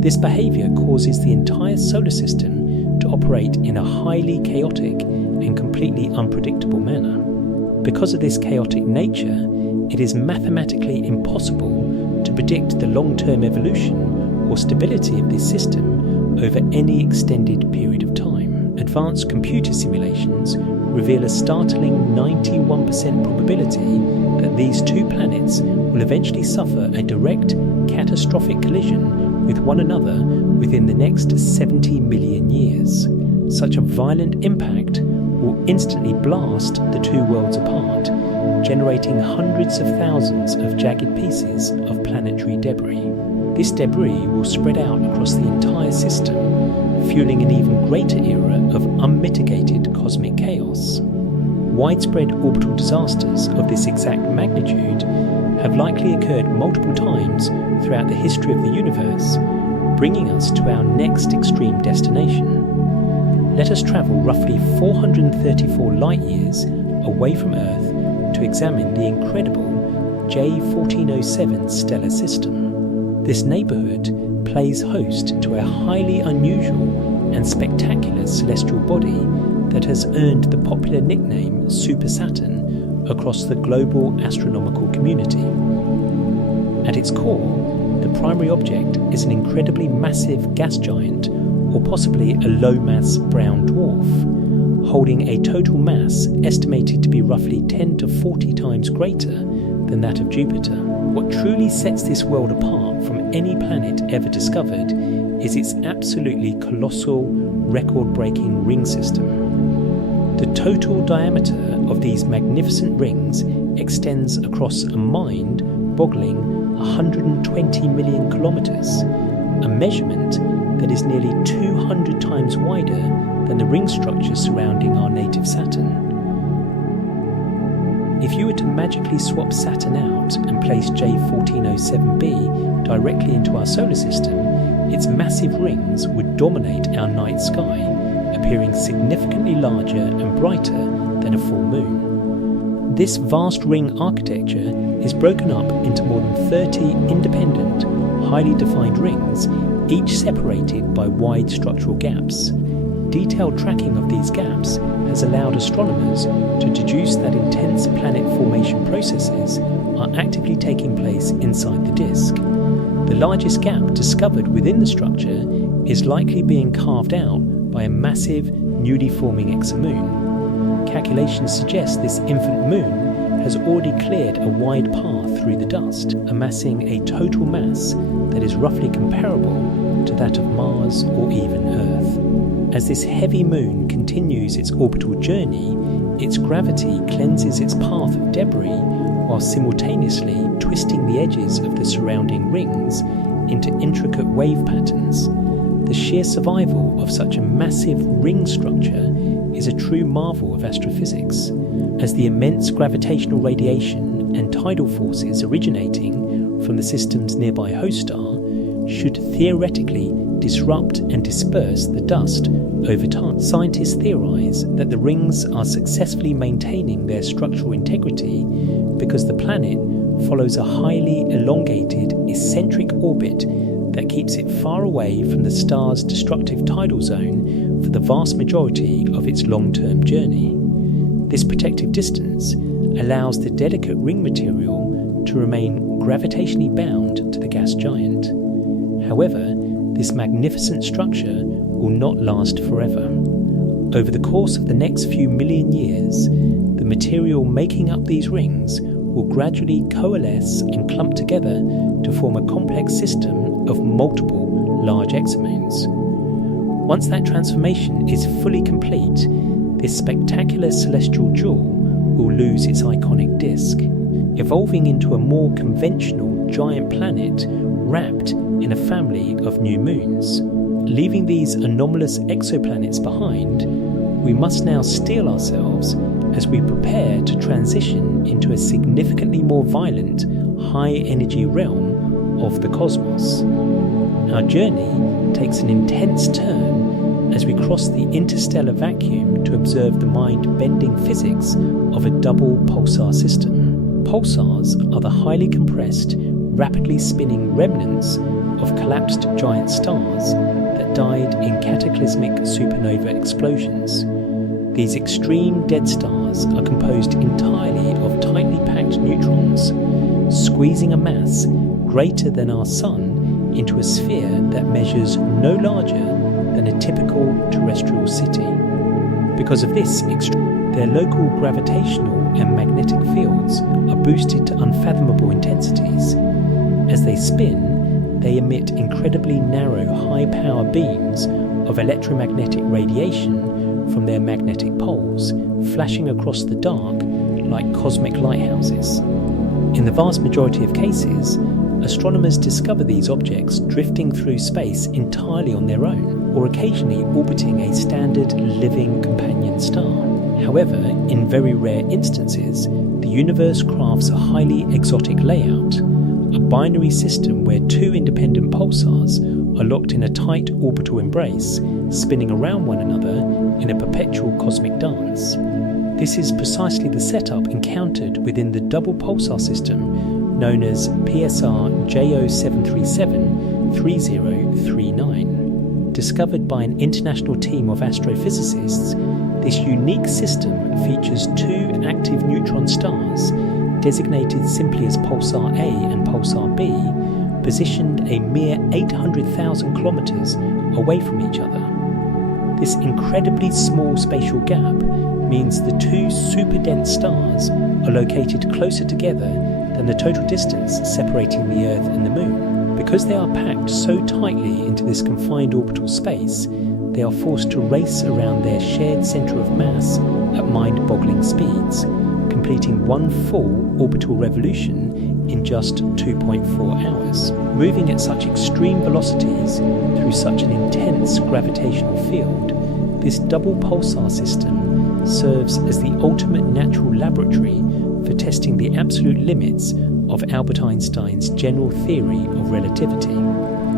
This behaviour causes the entire solar system to operate in a highly chaotic and completely unpredictable manner. Because of this chaotic nature, it is mathematically impossible to predict the long-term evolution or stability of this system over any extended period of time. Advanced computer simulations reveal a startling 91% probability that these two planets will eventually suffer a direct, catastrophic collision with one another within the next 70 million years. Such a violent impact will instantly blast the two worlds apart, generating hundreds of thousands of jagged pieces of planetary debris. This debris will spread out across the entire system, fueling an even greater era of unmitigated cosmic chaos. Widespread orbital disasters of this exact magnitude have likely occurred multiple times throughout the history of the universe, bringing us to our next extreme destination. Let us travel roughly 434 light-years away from Earth to examine the incredible J1407 stellar system. This neighbourhood plays host to a highly unusual and spectacular celestial body that has earned the popular nickname Super Saturn across the global astronomical community. At its core, the primary object is an incredibly massive gas giant, or possibly a low-mass brown dwarf, holding a total mass estimated to be roughly 10 to 40 times greater than that of Jupiter. What truly sets this world apart from any planet ever discovered is its absolutely colossal, record-breaking ring system. The total diameter of these magnificent rings extends across a mind-boggling 120 million kilometers, a measurement that is nearly 200 times wider than the ring structure surrounding our native Saturn. If you were to magically swap Saturn out and place J1407b directly into our solar system, its massive rings would dominate our night sky, appearing significantly larger and brighter than a full moon. This vast ring architecture is broken up into more than 30 independent, highly defined rings, each separated by wide structural gaps. Detailed tracking of these gaps has allowed astronomers to deduce that intense planet formation processes are actively taking place inside the disk. The largest gap discovered within the structure is likely being carved out by a massive, newly forming exomoon. Calculations suggest this infant moon has already cleared a wide path through the dust, amassing a total mass that is roughly comparable to that of Mars or even Earth. As this heavy moon continues its orbital journey, its gravity cleanses its path of debris while simultaneously twisting the edges of the surrounding rings into intricate wave patterns. The sheer survival of such a massive ring structure is a true marvel of astrophysics, as the immense gravitational radiation and tidal forces originating from the system's nearby host star should theoretically disrupt and disperse the dust over time. Scientists theorize that the rings are successfully maintaining their structural integrity because the planet follows a highly elongated eccentric orbit that keeps it far away from the star's destructive tidal zone for the vast majority of its long-term journey. This protective distance allows the delicate ring material to remain gravitationally bound to the gas giant. However, this magnificent structure will not last forever. Over the course of the next few million years, the material making up these rings will gradually coalesce and clump together to form a complex system of multiple large exomoons. Once that transformation is fully complete, this spectacular celestial jewel will lose its iconic disk, evolving into a more conventional giant planet wrapped in a family of new moons. Leaving these anomalous exoplanets behind, we must now steel ourselves as we prepare to transition into a significantly more violent, high-energy realm of the cosmos. Our journey takes an intense turn as we cross the interstellar vacuum to observe the mind-bending physics of a double pulsar system. Pulsars are the highly compressed, rapidly spinning remnants of collapsed giant stars that died in cataclysmic supernova explosions. These extreme dead stars are composed entirely of tightly packed neutrons, squeezing a mass greater than our Sun into a sphere that measures no larger than a typical terrestrial city. Because of this, their local gravitational and magnetic fields are boosted to unfathomable intensities. As they spin, they emit incredibly narrow, high-power beams of electromagnetic radiation from their magnetic poles, flashing across the dark like cosmic lighthouses. In the vast majority of cases, astronomers discover these objects drifting through space entirely on their own, or occasionally orbiting a standard living companion star. However, in very rare instances, the universe crafts a highly exotic layout, a binary system where two independent pulsars are locked in a tight orbital embrace, spinning around one another in a perpetual cosmic dance. This is precisely the setup encountered within the double pulsar system known as PSR J0737 3039. Discovered by an international team of astrophysicists, this unique system features two active neutron stars, designated simply as Pulsar A and Pulsar B, positioned a mere 800,000 kilometers away from each other. This incredibly small spatial gap means the two super-dense stars are located closer together than the total distance separating the Earth and the Moon. Because they are packed so tightly into this confined orbital space, they are forced to race around their shared centre of mass at mind-boggling speeds, completing one full orbital revolution in just 2.4 hours. Moving at such extreme velocities through such an intense gravitational field, this double pulsar system serves as the ultimate natural laboratory for testing the absolute limits of Albert Einstein's general theory of relativity.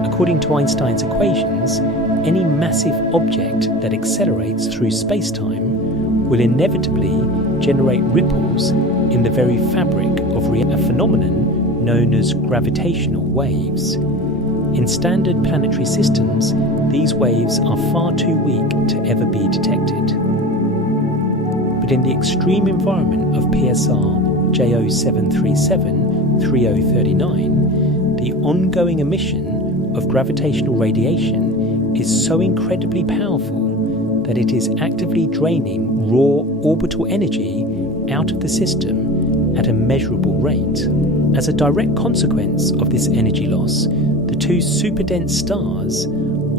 According to Einstein's equations, any massive object that accelerates through space-time will inevitably generate ripples in the very fabric of a phenomenon known as gravitational waves. In standard planetary systems, these waves are far too weak to ever be detected. But in the extreme environment of PSR J0737 3039, the ongoing emission of gravitational radiation is so incredibly powerful that it is actively draining raw orbital energy out of the system at a measurable rate. As a direct consequence of this energy loss, the two superdense stars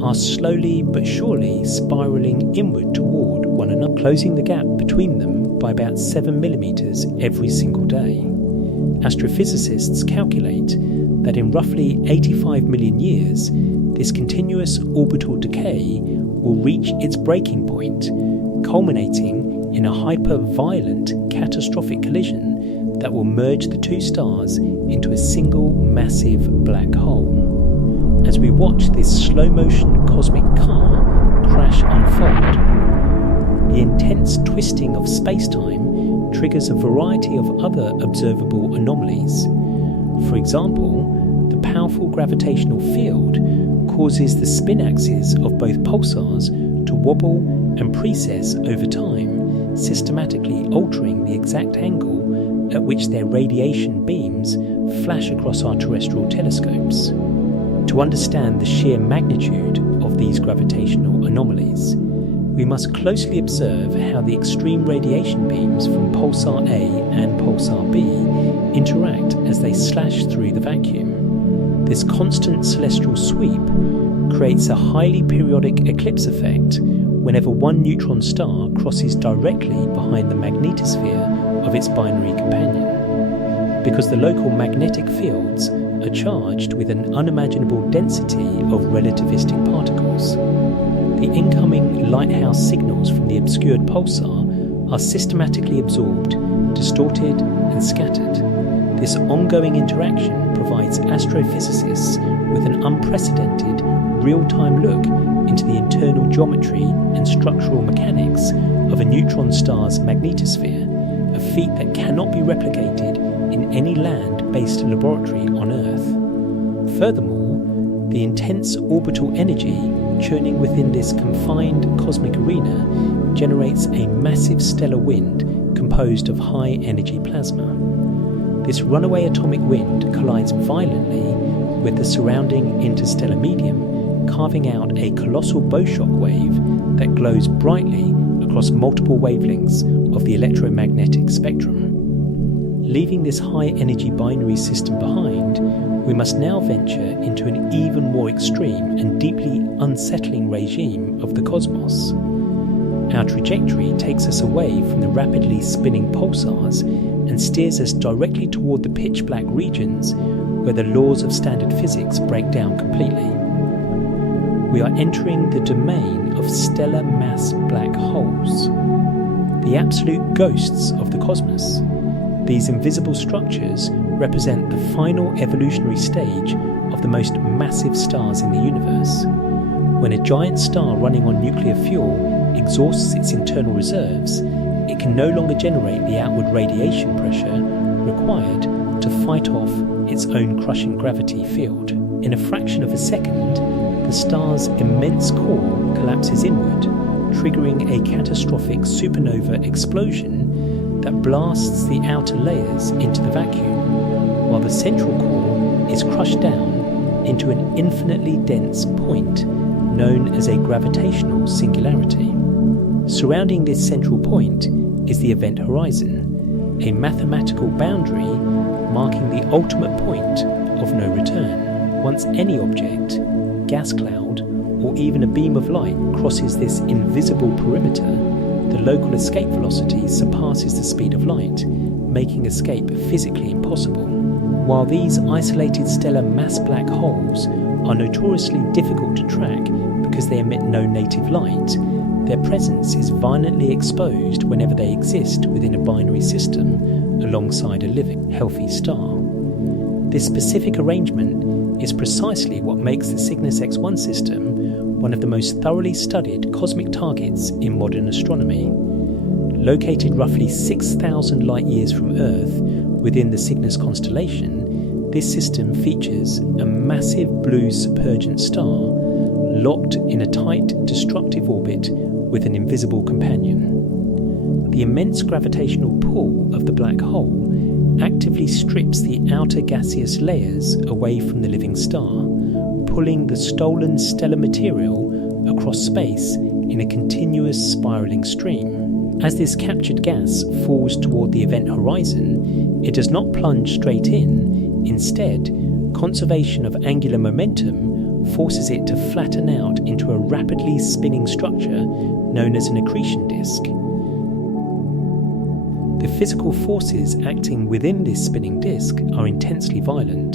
are slowly but surely spiralling inward toward one another, closing the gap between them by about 7 millimeters every single day. Astrophysicists calculate that in roughly 85 million years, this continuous orbital decay will reach its breaking point, culminating in a hyper-violent catastrophic collision that will merge the two stars into a single massive black hole. As we watch this slow-motion cosmic car crash unfold, the intense twisting of space-time triggers a variety of other observable anomalies. For example, the powerful gravitational field causes the spin axes of both pulsars to wobble and precess over time, systematically altering the exact angle at which their radiation beams flash across our terrestrial telescopes. To understand the sheer magnitude of these gravitational anomalies, we must closely observe how the extreme radiation beams from pulsar A and pulsar B interact as they slash through the vacuum. This constant celestial sweep creates a highly periodic eclipse effect whenever one neutron star crosses directly behind the magnetosphere of its binary companion. Because the local magnetic fields are charged with an unimaginable density of relativistic particles, the incoming lighthouse signals from the obscured pulsar are systematically absorbed, distorted, and scattered. This ongoing interaction provides astrophysicists with an unprecedented, real-time look into the internal geometry and structural mechanics of a neutron star's magnetosphere, a feat that cannot be replicated in any land-based laboratory on Earth. Furthermore, the intense orbital energy churning within this confined cosmic arena generates a massive stellar wind composed of high-energy plasma. This runaway atomic wind collides violently with the surrounding interstellar medium, carving out a colossal bowshock wave that glows brightly across multiple wavelengths of the electromagnetic spectrum. Leaving this high-energy binary system behind, we must now venture into an even more extreme and deeply unsettling regime of the cosmos. Our trajectory takes us away from the rapidly spinning pulsars and steers us directly toward the pitch-black regions where the laws of standard physics break down completely. We are entering the domain of stellar mass black holes, the absolute ghosts of the cosmos. These invisible structures represent the final evolutionary stage of the most massive stars in the universe. When a giant star running on nuclear fuel exhausts its internal reserves, it can no longer generate the outward radiation pressure required to fight off its own crushing gravity field. In a fraction of a second, the star's immense core collapses inward, triggering a catastrophic supernova explosion that blasts the outer layers into the vacuum, while the central core is crushed down into an infinitely dense point known as a gravitational singularity. Surrounding this central point is the event horizon, a mathematical boundary marking the ultimate point of no return. Once any object, gas cloud, or even a beam of light crosses this invisible perimeter, the local escape velocity surpasses the speed of light, making escape physically impossible. While these isolated stellar mass black holes are notoriously difficult to track because they emit no native light, their presence is violently exposed whenever they exist within a binary system alongside a living, healthy star. This specific arrangement is precisely what makes the Cygnus X1 system one of the most thoroughly studied cosmic targets in modern astronomy. Located roughly 6,000 light-years from Earth within the Cygnus constellation, this system features a massive blue supergent star locked in a tight, destructive orbit with an invisible companion. The immense gravitational pull of the black hole actively strips the outer gaseous layers away from the living star, pulling the stolen stellar material across space in a continuous spiraling stream. As this captured gas falls toward the event horizon, it does not plunge straight in. Instead, conservation of angular momentum forces it to flatten out into a rapidly spinning structure known as an accretion disk. The physical forces acting within this spinning disk are intensely violent.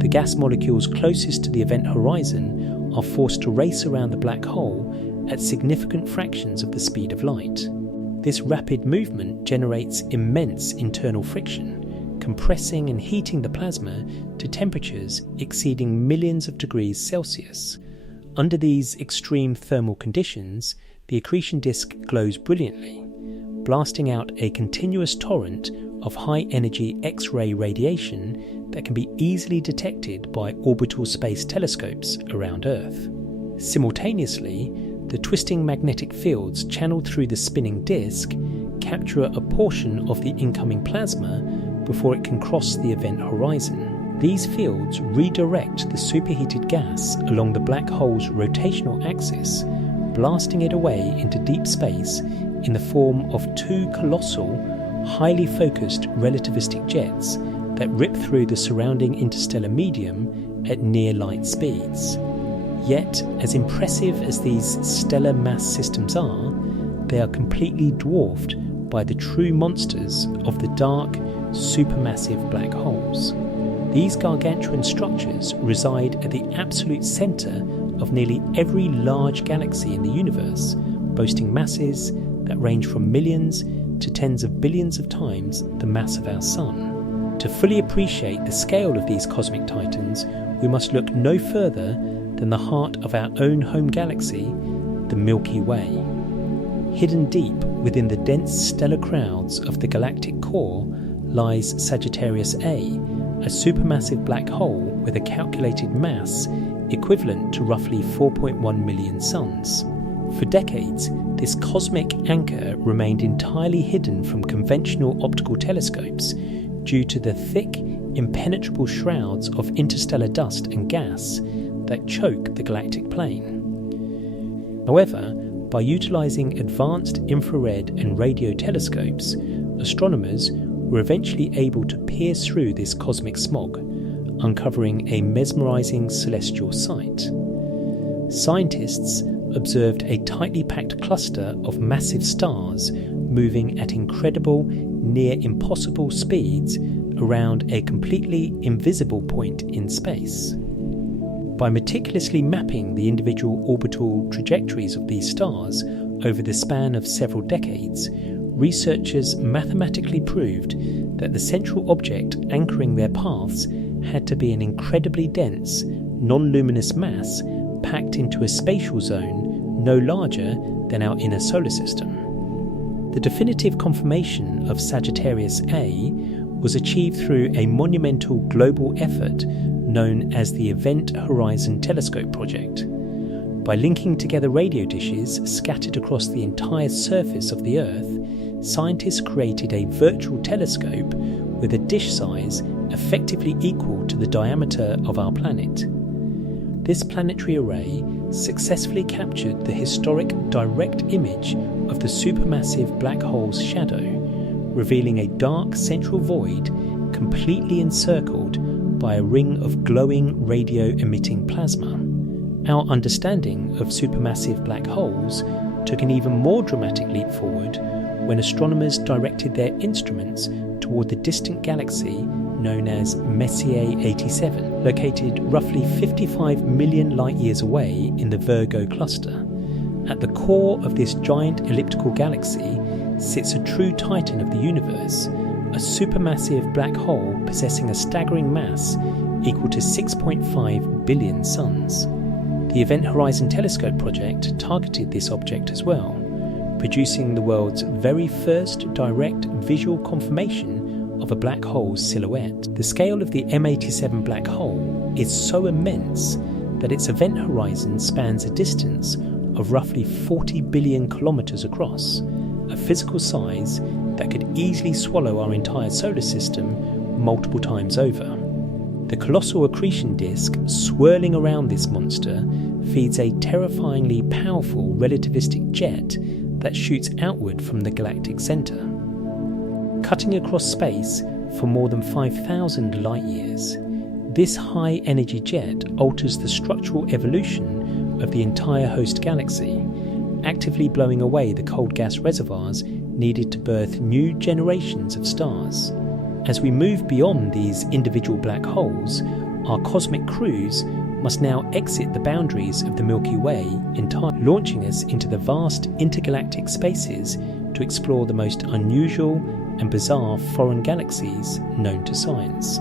The gas molecules closest to the event horizon are forced to race around the black hole at significant fractions of the speed of light. This rapid movement generates immense internal friction, compressing and heating the plasma to temperatures exceeding millions of degrees Celsius. Under these extreme thermal conditions, the accretion disk glows brilliantly, blasting out a continuous torrent of high-energy X-ray radiation that can be easily detected by orbital space telescopes around Earth. Simultaneously, the twisting magnetic fields channeled through the spinning disk capture a portion of the incoming plasma before it can cross the event horizon. These fields redirect the superheated gas along the black hole's rotational axis, blasting it away into deep space in the form of two colossal, highly focused relativistic jets that rip through the surrounding interstellar medium at near light speeds. Yet, as impressive as these stellar mass systems are, they are completely dwarfed by the true monsters of the dark, supermassive black holes. These gargantuan structures reside at the absolute centre of nearly every large galaxy in the universe, boasting masses that range from millions to tens of billions of times the mass of our Sun. To fully appreciate the scale of these cosmic titans, we must look no further than the heart of our own home galaxy, the Milky Way. Hidden deep within the dense stellar crowds of the galactic core lies Sagittarius A, a supermassive black hole with a calculated mass equivalent to roughly 4.1 million suns. For decades, this cosmic anchor remained entirely hidden from conventional optical telescopes due to the thick, impenetrable shrouds of interstellar dust and gas that choke the galactic plane. However, by utilizing advanced infrared and radio telescopes, astronomers were eventually able to pierce through this cosmic smog, uncovering a mesmerizing celestial sight. Scientists observed a tightly packed cluster of massive stars moving at incredible, near impossible speeds around a completely invisible point in space. By meticulously mapping the individual orbital trajectories of these stars over the span of several decades, researchers mathematically proved that the central object anchoring their paths had to be an incredibly dense, non-luminous mass packed into a spatial zone no larger than our inner solar system. The definitive confirmation of Sagittarius A was achieved through a monumental global effort known as the Event Horizon Telescope Project. By linking together radio dishes scattered across the entire surface of the Earth, scientists created a virtual telescope with a dish size effectively equal to the diameter of our planet. This planetary array successfully captured the historic direct image of the supermassive black hole's shadow, revealing a dark central void completely encircled by a ring of glowing radio-emitting plasma. Our understanding of supermassive black holes took an even more dramatic leap forward when astronomers directed their instruments toward the distant galaxy known as Messier 87, located roughly 55 million light-years away in the Virgo cluster. At the core of this giant elliptical galaxy sits a true titan of the universe, a supermassive black hole possessing a staggering mass equal to 6.5 billion suns. The Event Horizon Telescope project targeted this object as well, producing the world's very first direct visual confirmation of a black hole's silhouette. The scale of the M87 black hole is so immense that its event horizon spans a distance of roughly 40 billion kilometers across, a physical size that could easily swallow our entire solar system multiple times over. The colossal accretion disk swirling around this monster feeds a terrifyingly powerful relativistic jet that shoots outward from the galactic centre. Cutting across space for more than 5,000 light-years, this high-energy jet alters the structural evolution of the entire host galaxy, actively blowing away the cold gas reservoirs needed to birth new generations of stars. As we move beyond these individual black holes, our cosmic cruise must now exit the boundaries of the Milky Way entirely, launching us into the vast intergalactic spaces to explore the most unusual and bizarre foreign galaxies known to science.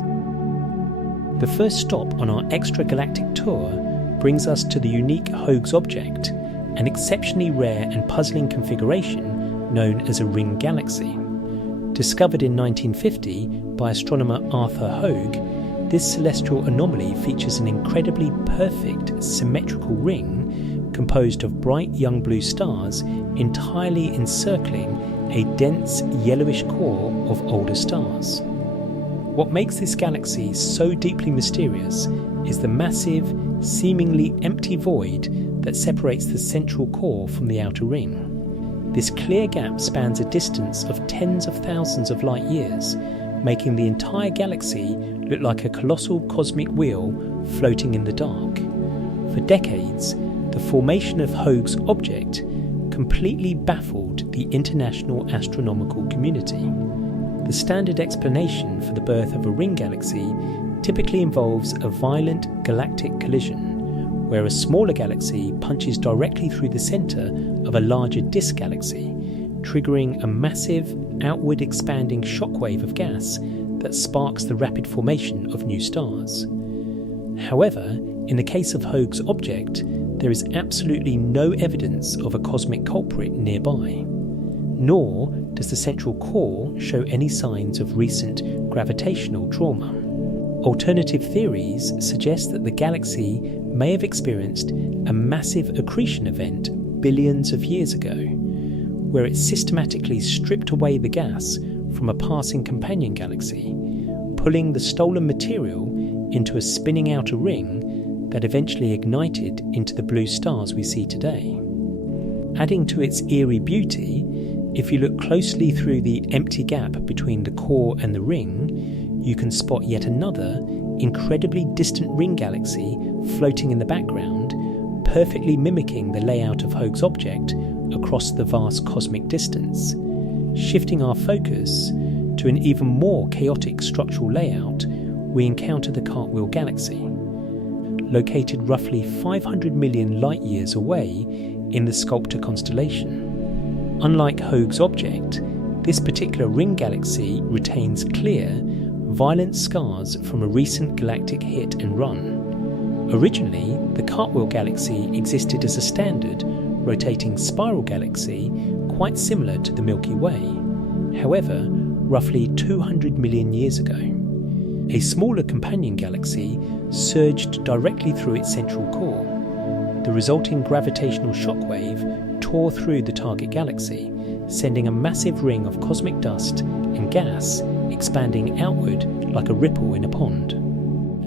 The first stop on our extragalactic tour brings us to the unique Hoag's object, an exceptionally rare and puzzling configuration known as a ring galaxy. Discovered in 1950 by astronomer Arthur Hoag, this celestial anomaly features an incredibly perfect symmetrical ring composed of bright young blue stars entirely encircling a dense yellowish core of older stars. What makes this galaxy so deeply mysterious is the massive, seemingly empty void that separates the central core from the outer ring. This clear gap spans a distance of tens of thousands of light years, making the entire galaxy look like a colossal cosmic wheel floating in the dark. For decades, the formation of Hoag's object completely baffled the international astronomical community. The standard explanation for the birth of a ring galaxy typically involves a violent galactic collision, where a smaller galaxy punches directly through the centre of a larger disk galaxy, triggering a massive, outward expanding shockwave of gas that sparks the rapid formation of new stars. However, in the case of Hoag's object, there is absolutely no evidence of a cosmic culprit nearby, nor does the central core show any signs of recent gravitational trauma. Alternative theories suggest that the galaxy may have experienced a massive accretion event billions of years ago, where it systematically stripped away the gas from a passing companion galaxy, pulling the stolen material into a spinning outer ring that eventually ignited into the blue stars we see today. Adding to its eerie beauty, if you look closely through the empty gap between the core and the ring, you can spot yet another incredibly distant ring galaxy floating in the background, perfectly mimicking the layout of Hoag's object across the vast cosmic distance. Shifting our focus to an even more chaotic structural layout, we encounter the Cartwheel Galaxy. Located roughly 500 million light-years away in the Sculptor constellation. Unlike Hoag's object, this particular ring galaxy retains clear, violent scars from a recent galactic hit and run. Originally, the Cartwheel Galaxy existed as a standard, rotating spiral galaxy quite similar to the Milky Way. However, roughly 200 million years ago, a smaller companion galaxy surged directly through its central core. The resulting gravitational shockwave tore through the target galaxy, sending a massive ring of cosmic dust and gas expanding outward like a ripple in a pond.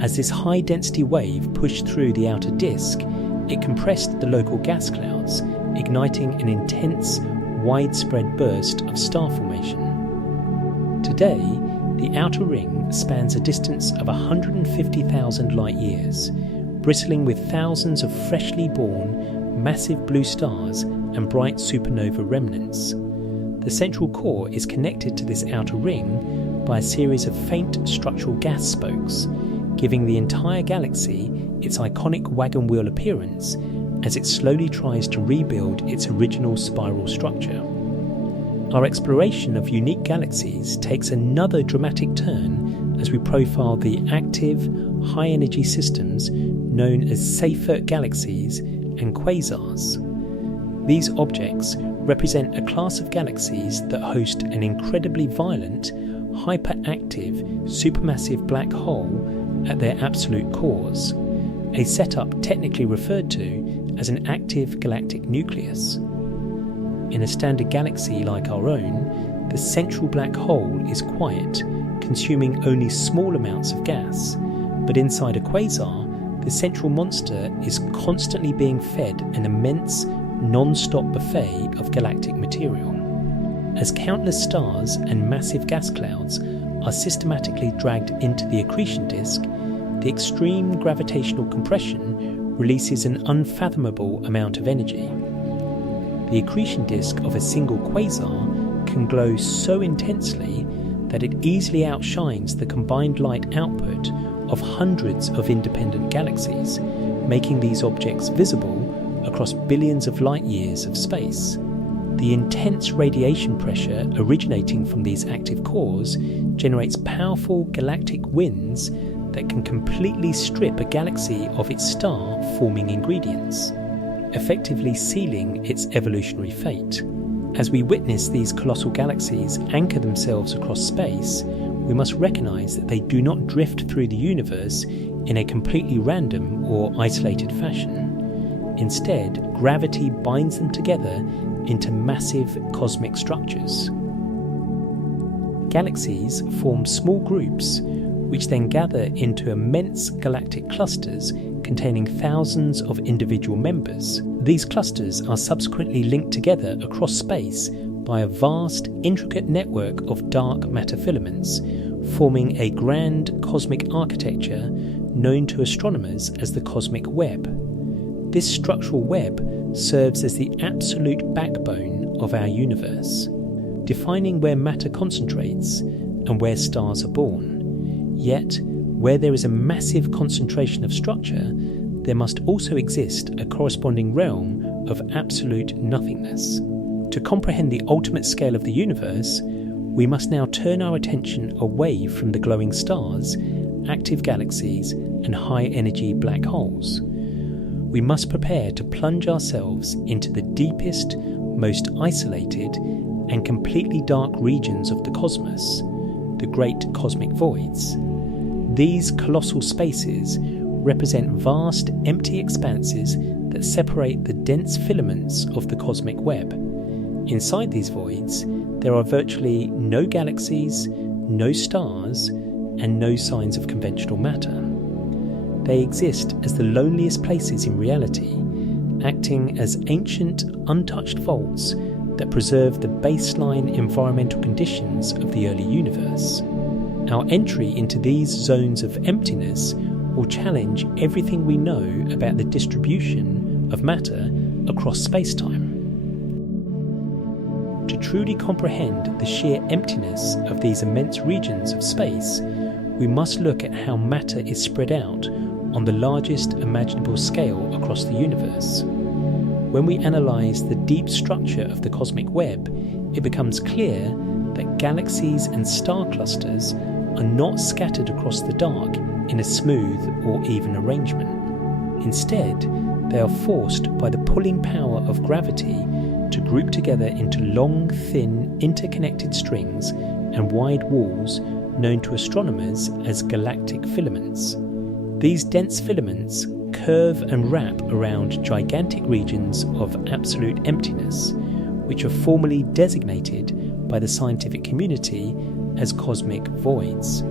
As this high-density wave pushed through the outer disk, it compressed the local gas clouds, igniting an intense, widespread burst of star formation. Today, the outer ring spans a distance of 150,000 light-years, bristling with thousands of freshly born, massive blue stars and bright supernova remnants. The central core is connected to this outer ring by a series of faint structural gas spokes, giving the entire galaxy its iconic wagon wheel appearance as it slowly tries to rebuild its original spiral structure. Our exploration of unique galaxies takes another dramatic turn as we profile the active, high-energy systems known as Seyfert galaxies and quasars. These objects represent a class of galaxies that host an incredibly violent, hyperactive, supermassive black hole at their absolute cores, a setup technically referred to as an active galactic nucleus. In a standard galaxy like our own, the central black hole is quiet, consuming only small amounts of gas, but inside a quasar, the central monster is constantly being fed an immense, non-stop buffet of galactic material. As countless stars and massive gas clouds are systematically dragged into the accretion disk, the extreme gravitational compression releases an unfathomable amount of energy. The accretion disk of a single quasar can glow so intensely that it easily outshines the combined light output of hundreds of independent galaxies, making these objects visible across billions of light years of space. The intense radiation pressure originating from these active cores generates powerful galactic winds that can completely strip a galaxy of its star-forming ingredients, effectively sealing its evolutionary fate. As we witness these colossal galaxies anchor themselves across space, we must recognize that they do not drift through the universe in a completely random or isolated fashion. Instead, gravity binds them together into massive cosmic structures. Galaxies form small groups, which then gather into immense galactic clusters containing thousands of individual members. These clusters are subsequently linked together across space by a vast, intricate network of dark matter filaments, forming a grand cosmic architecture known to astronomers as the cosmic web. This structural web serves as the absolute backbone of our universe, defining where matter concentrates and where stars are born. Yet, where there is a massive concentration of structure, there must also exist a corresponding realm of absolute nothingness. To comprehend the ultimate scale of the universe, we must now turn our attention away from the glowing stars, active galaxies, and high-energy black holes. We must prepare to plunge ourselves into the deepest, most isolated, and completely dark regions of the cosmos, the great cosmic voids. These colossal spaces represent vast, empty expanses that separate the dense filaments of the cosmic web. Inside these voids, there are virtually no galaxies, no stars, and no signs of conventional matter. They exist as the loneliest places in reality, acting as ancient, untouched vaults that preserve the baseline environmental conditions of the early universe. Our entry into these zones of emptiness will challenge everything we know about the distribution of matter across space-time. To truly comprehend the sheer emptiness of these immense regions of space, we must look at how matter is spread out on the largest imaginable scale across the universe. When we analyse the deep structure of the cosmic web, it becomes clear that galaxies and star clusters are not scattered across the dark in a smooth or even arrangement. Instead, they are forced by the pulling power of gravity to group together into long, thin, interconnected strings and wide walls known to astronomers as galactic filaments. These dense filaments curve and wrap around gigantic regions of absolute emptiness, which are formally designated by the scientific community as cosmic voids.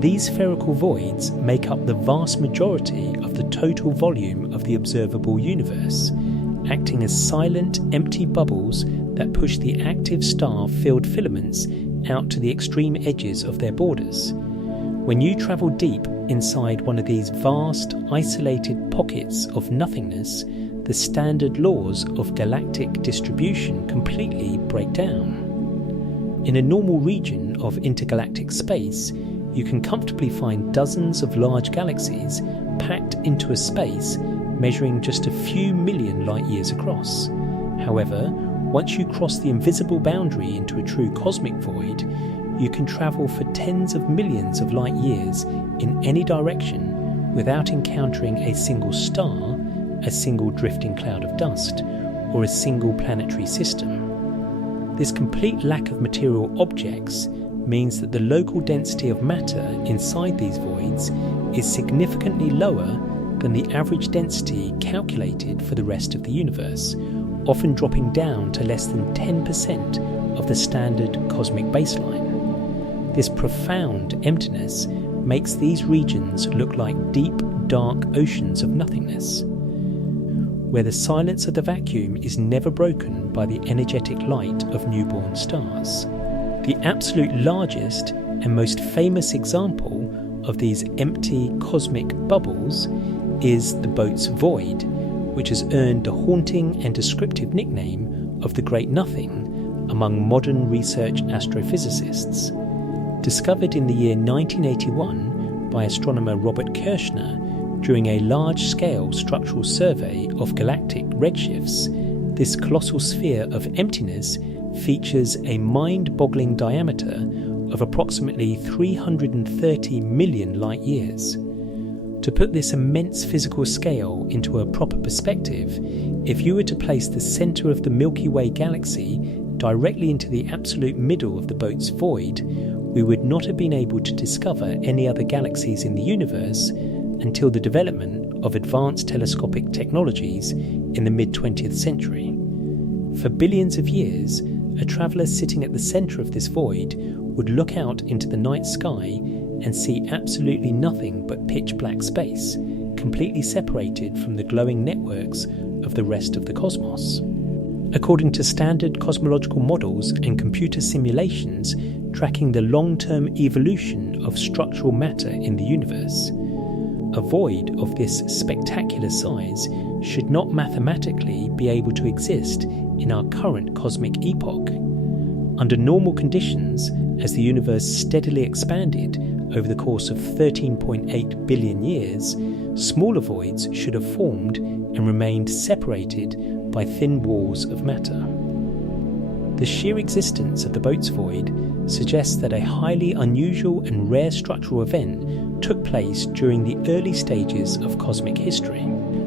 These spherical voids make up the vast majority of the total volume of the observable universe, acting as silent, empty bubbles that push the active star-filled filaments out to the extreme edges of their borders. When you travel deep inside one of these vast, isolated pockets of nothingness, the standard laws of galactic distribution completely break down. In a normal region of intergalactic space, you can comfortably find dozens of large galaxies packed into a space measuring just a few million light years across. However, once you cross the invisible boundary into a true cosmic void, you can travel for tens of millions of light years in any direction without encountering a single star, a single drifting cloud of dust, or a single planetary system. This complete lack of material objects means that the local density of matter inside these voids is significantly lower than the average density calculated for the rest of the universe, often dropping down to less than 10% of the standard cosmic baseline. This profound emptiness makes these regions look like deep, dark oceans of nothingness. where the silence of the vacuum is never broken by the energetic light of newborn stars. The absolute largest and most famous example of these empty cosmic bubbles is the Boat's Void, which has earned the haunting and descriptive nickname of the Great Nothing among modern research astrophysicists. Discovered in the year 1981 by astronomer Robert Kirshner during a large-scale structural survey of galactic redshifts, this colossal sphere of emptiness features a mind-boggling diameter of approximately 330 million light-years. To put this immense physical scale into a proper perspective, if you were to place the centre of the Milky Way galaxy directly into the absolute middle of the Boat's Void, we would not have been able to discover any other galaxies in the universe until the development of advanced telescopic technologies in the mid-20th century. For billions of years, a traveller sitting at the centre of this void would look out into the night sky and see absolutely nothing but pitch-black space, completely separated from the glowing networks of the rest of the cosmos. According to standard cosmological models and computer simulations tracking the long-term evolution of structural matter in the universe, a void of this spectacular size should not mathematically be able to exist in our current cosmic epoch. Under normal conditions, as the universe steadily expanded over the course of 13.8 billion years, smaller voids should have formed and remained separated by thin walls of matter. The sheer existence of the Boat's Void suggests that a highly unusual and rare structural event took place during the early stages of cosmic history.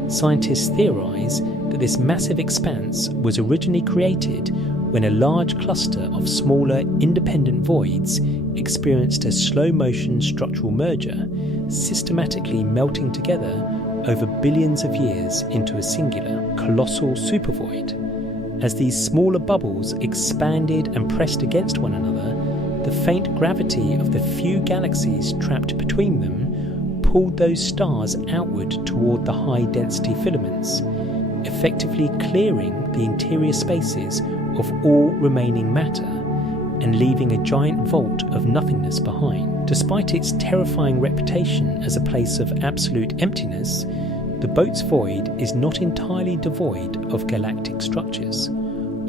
Scientists theorize that this massive expanse was originally created when a large cluster of smaller independent voids experienced a slow-motion structural merger, systematically melting together over billions of years into a singular, colossal supervoid. As these smaller bubbles expanded and pressed against one another, the faint gravity of the few galaxies trapped between them pulled those stars outward toward the high-density filaments, effectively clearing the interior spaces of all remaining matter and leaving a giant vault of nothingness behind. Despite its terrifying reputation as a place of absolute emptiness, the Boat's Void is not entirely devoid of galactic structures.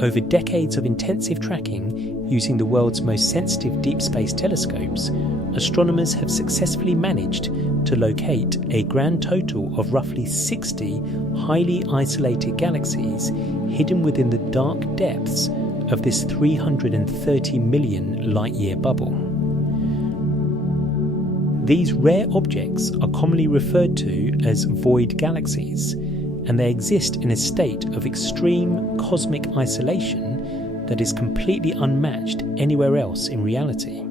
Over decades of intensive tracking using the world's most sensitive deep space telescopes, astronomers have successfully managed to locate a grand total of roughly 60 highly isolated galaxies hidden within the dark depths of this 330 million light-year bubble. These rare objects are commonly referred to as void galaxies, and they exist in a state of extreme cosmic isolation that is completely unmatched anywhere else in reality.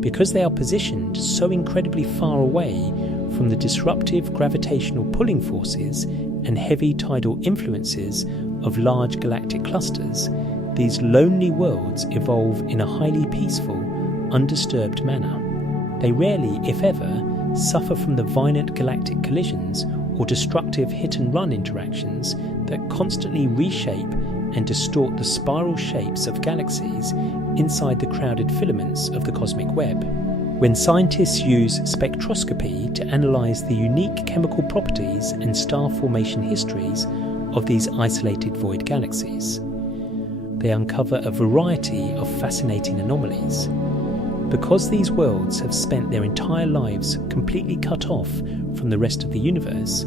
Because they are positioned so incredibly far away from the disruptive gravitational pulling forces and heavy tidal influences of large galactic clusters, these lonely worlds evolve in a highly peaceful, undisturbed manner. They rarely, if ever, suffer from the violent galactic collisions or destructive hit-and-run interactions that constantly reshape and distort the spiral shapes of galaxies inside the crowded filaments of the cosmic web. When scientists use spectroscopy to analyse the unique chemical properties and star formation histories of these isolated void galaxies, they uncover a variety of fascinating anomalies. Because these worlds have spent their entire lives completely cut off from the rest of the universe,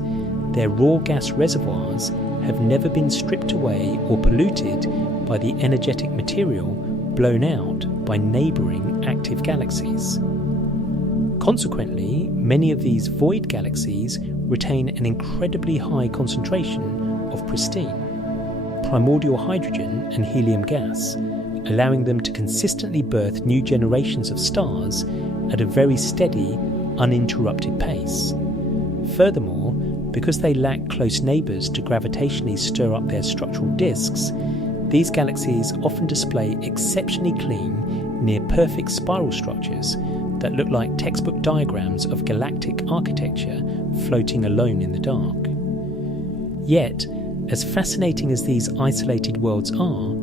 their raw gas reservoirs have never been stripped away or polluted by the energetic material blown out by neighbouring active galaxies. Consequently, many of these void galaxies retain an incredibly high concentration of pristine, primordial hydrogen and helium gas, allowing them to consistently birth new generations of stars at a very steady, uninterrupted pace. Furthermore, because they lack close neighbours to gravitationally stir up their structural disks, these galaxies often display exceptionally clean, near-perfect spiral structures that look like textbook diagrams of galactic architecture floating alone in the dark. Yet, As fascinating as these isolated worlds are,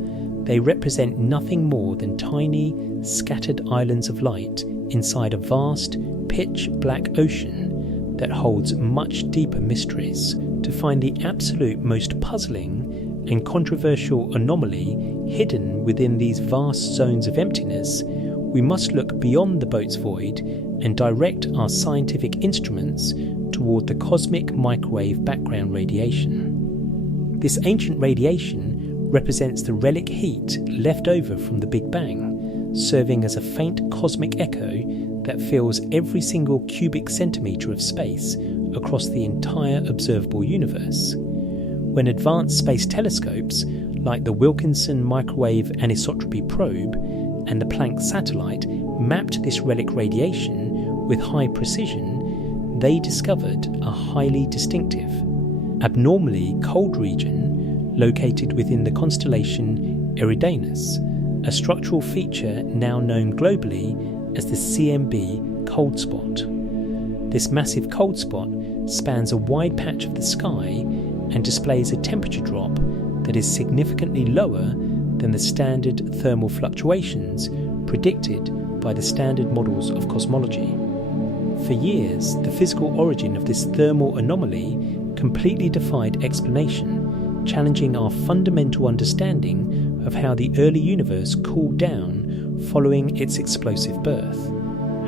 they represent nothing more than tiny, scattered islands of light inside a vast, pitch-black ocean that holds much deeper mysteries. To find the absolute most puzzling and controversial anomaly hidden within these vast zones of emptiness, we must look beyond the boat's void and direct our scientific instruments toward the cosmic microwave background radiation. This ancient radiation represents the relic heat left over from the Big Bang, serving as a faint cosmic echo that fills every single cubic centimetre of space across the entire observable universe. When advanced space telescopes like the Wilkinson Microwave Anisotropy Probe and the Planck satellite mapped this relic radiation with high precision, they discovered a highly distinctive, abnormally cold region located within the constellation Eridanus, a structural feature now known globally as the CMB cold spot. This massive cold spot spans a wide patch of the sky and displays a temperature drop that is significantly lower than the standard thermal fluctuations predicted by the standard models of cosmology. For years, the physical origin of this thermal anomaly completely defied explanation, challenging our fundamental understanding of how the early universe cooled down following its explosive birth.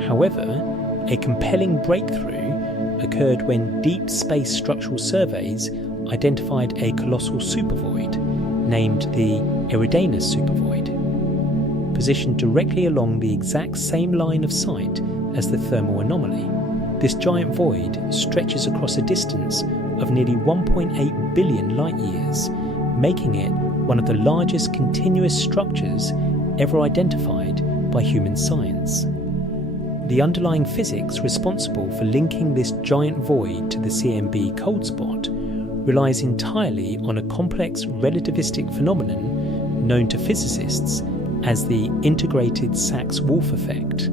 However, a compelling breakthrough occurred when deep space structural surveys identified a colossal supervoid named the Eridanus supervoid, positioned directly along the exact same line of sight as the thermal anomaly. This giant void stretches across a distance of nearly 1.8 billion light-years, making it one of the largest continuous structures ever identified by human science. The underlying physics responsible for linking this giant void to the CMB cold spot relies entirely on a complex relativistic phenomenon known to physicists as the integrated Sachs-Wolf effect.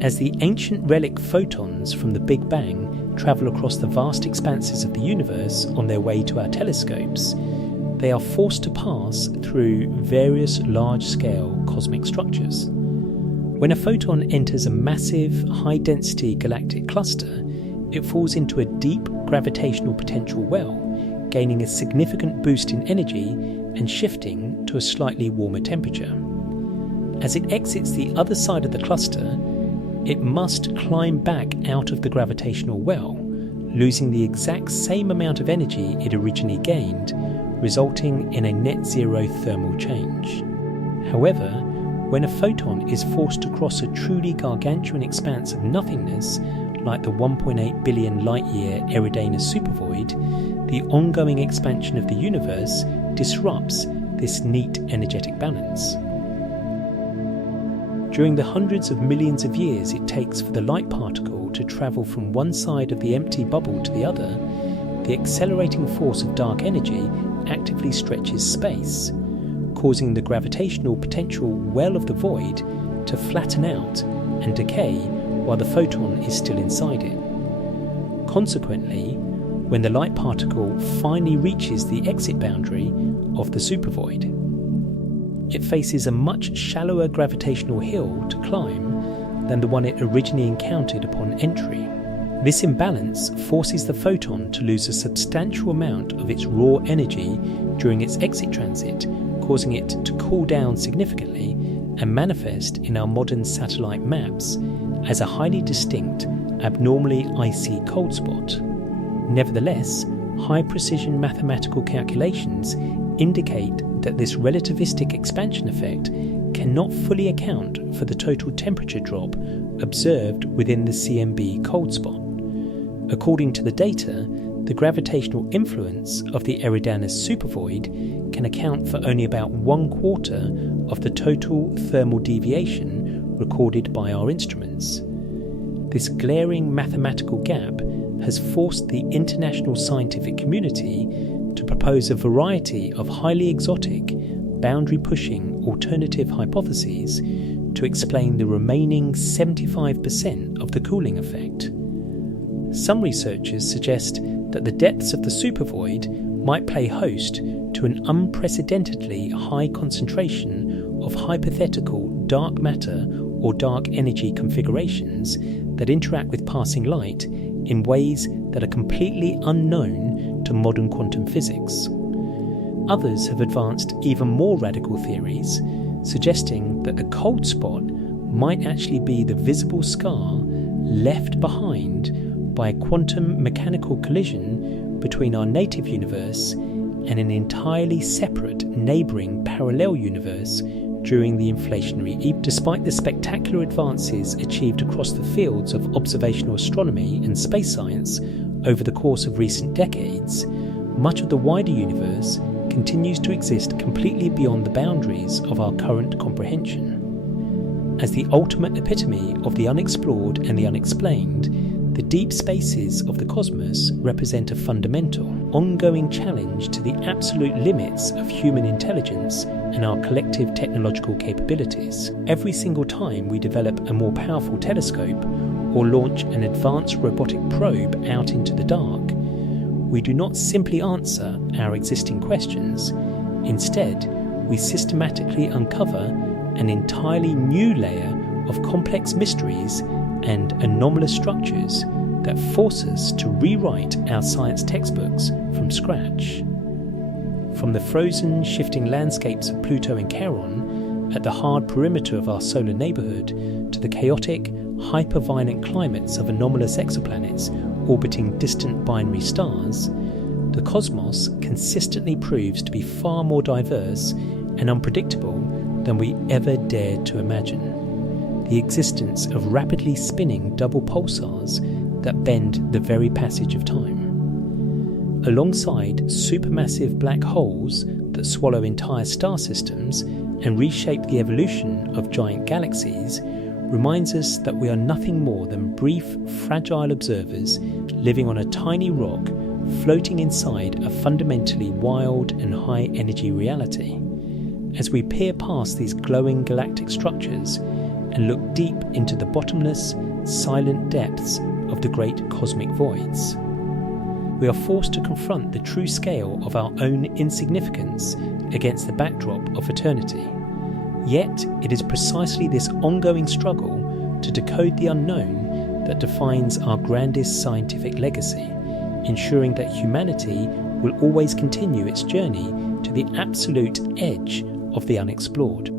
As the ancient relic photons from the Big Bang travel across the vast expanses of the universe on their way to our telescopes, they are forced to pass through various large-scale cosmic structures. When a photon enters a massive, high-density galactic cluster, it falls into a deep gravitational potential well, gaining a significant boost in energy and shifting to a slightly warmer temperature. As it exits the other side of the cluster, it must climb back out of the gravitational well, losing the exact same amount of energy it originally gained, resulting in a net zero thermal change. However, when a photon is forced to cross a truly gargantuan expanse of nothingness, like the 1.8 billion light-year Eridanus supervoid, the ongoing expansion of the universe disrupts this neat energetic balance. During the hundreds of millions of years it takes for the light particle to travel from one side of the empty bubble to the other, the accelerating force of dark energy actively stretches space, causing the gravitational potential well of the void to flatten out and decay while the photon is still inside it. Consequently, when the light particle finally reaches the exit boundary of the supervoid, it faces a much shallower gravitational hill to climb than the one it originally encountered upon entry. This imbalance forces the photon to lose a substantial amount of its raw energy during its exit transit, causing it to cool down significantly and manifest in our modern satellite maps as a highly distinct, abnormally icy cold spot. Nevertheless, high-precision mathematical calculations indicate that this relativistic expansion effect cannot fully account for the total temperature drop observed within the CMB cold spot. According to the data, the gravitational influence of the Eridanus supervoid can account for only about 1/4 of the total thermal deviation recorded by our instruments. This glaring mathematical gap has forced the international scientific community to propose a variety of highly exotic, boundary-pushing alternative hypotheses to explain the remaining 75% of the cooling effect. Some researchers suggest that the depths of the supervoid might play host to an unprecedentedly high concentration of hypothetical dark matter or dark energy configurations that interact with passing light in ways that are completely unknown to modern quantum physics. Others have advanced even more radical theories, suggesting that the cold spot might actually be the visible scar left behind by a quantum mechanical collision between our native universe and an entirely separate neighbouring parallel universe during the inflationary epoch. Despite the spectacular advances achieved across the fields of observational astronomy and space science over the course of recent decades, much of the wider universe continues to exist completely beyond the boundaries of our current comprehension. As the ultimate epitome of the unexplored and the unexplained, the deep spaces of the cosmos represent a fundamental, ongoing challenge to the absolute limits of human intelligence and our collective technological capabilities. Every single time we develop a more powerful telescope or launch an advanced robotic probe out into the dark, we do not simply answer our existing questions. Instead, we systematically uncover an entirely new layer of complex mysteries and anomalous structures that force us to rewrite our science textbooks from scratch. From the frozen, shifting landscapes of Pluto and Charon at the hard perimeter of our solar neighbourhood to the chaotic, hyper-violent climates of anomalous exoplanets orbiting distant binary stars, the cosmos consistently proves to be far more diverse and unpredictable than we ever dared to imagine. The existence of rapidly spinning double pulsars that bend the very passage of time. Alongside supermassive black holes that swallow entire star systems and reshape the evolution of giant galaxies, reminds us that we are nothing more than brief, fragile observers living on a tiny rock floating inside a fundamentally wild and high-energy reality. As we peer past these glowing galactic structures and look deep into the bottomless, silent depths of the great cosmic voids, we are forced to confront the true scale of our own insignificance against the backdrop of eternity. Yet, it is precisely this ongoing struggle to decode the unknown that defines our grandest scientific legacy, ensuring that humanity will always continue its journey to the absolute edge of the unexplored.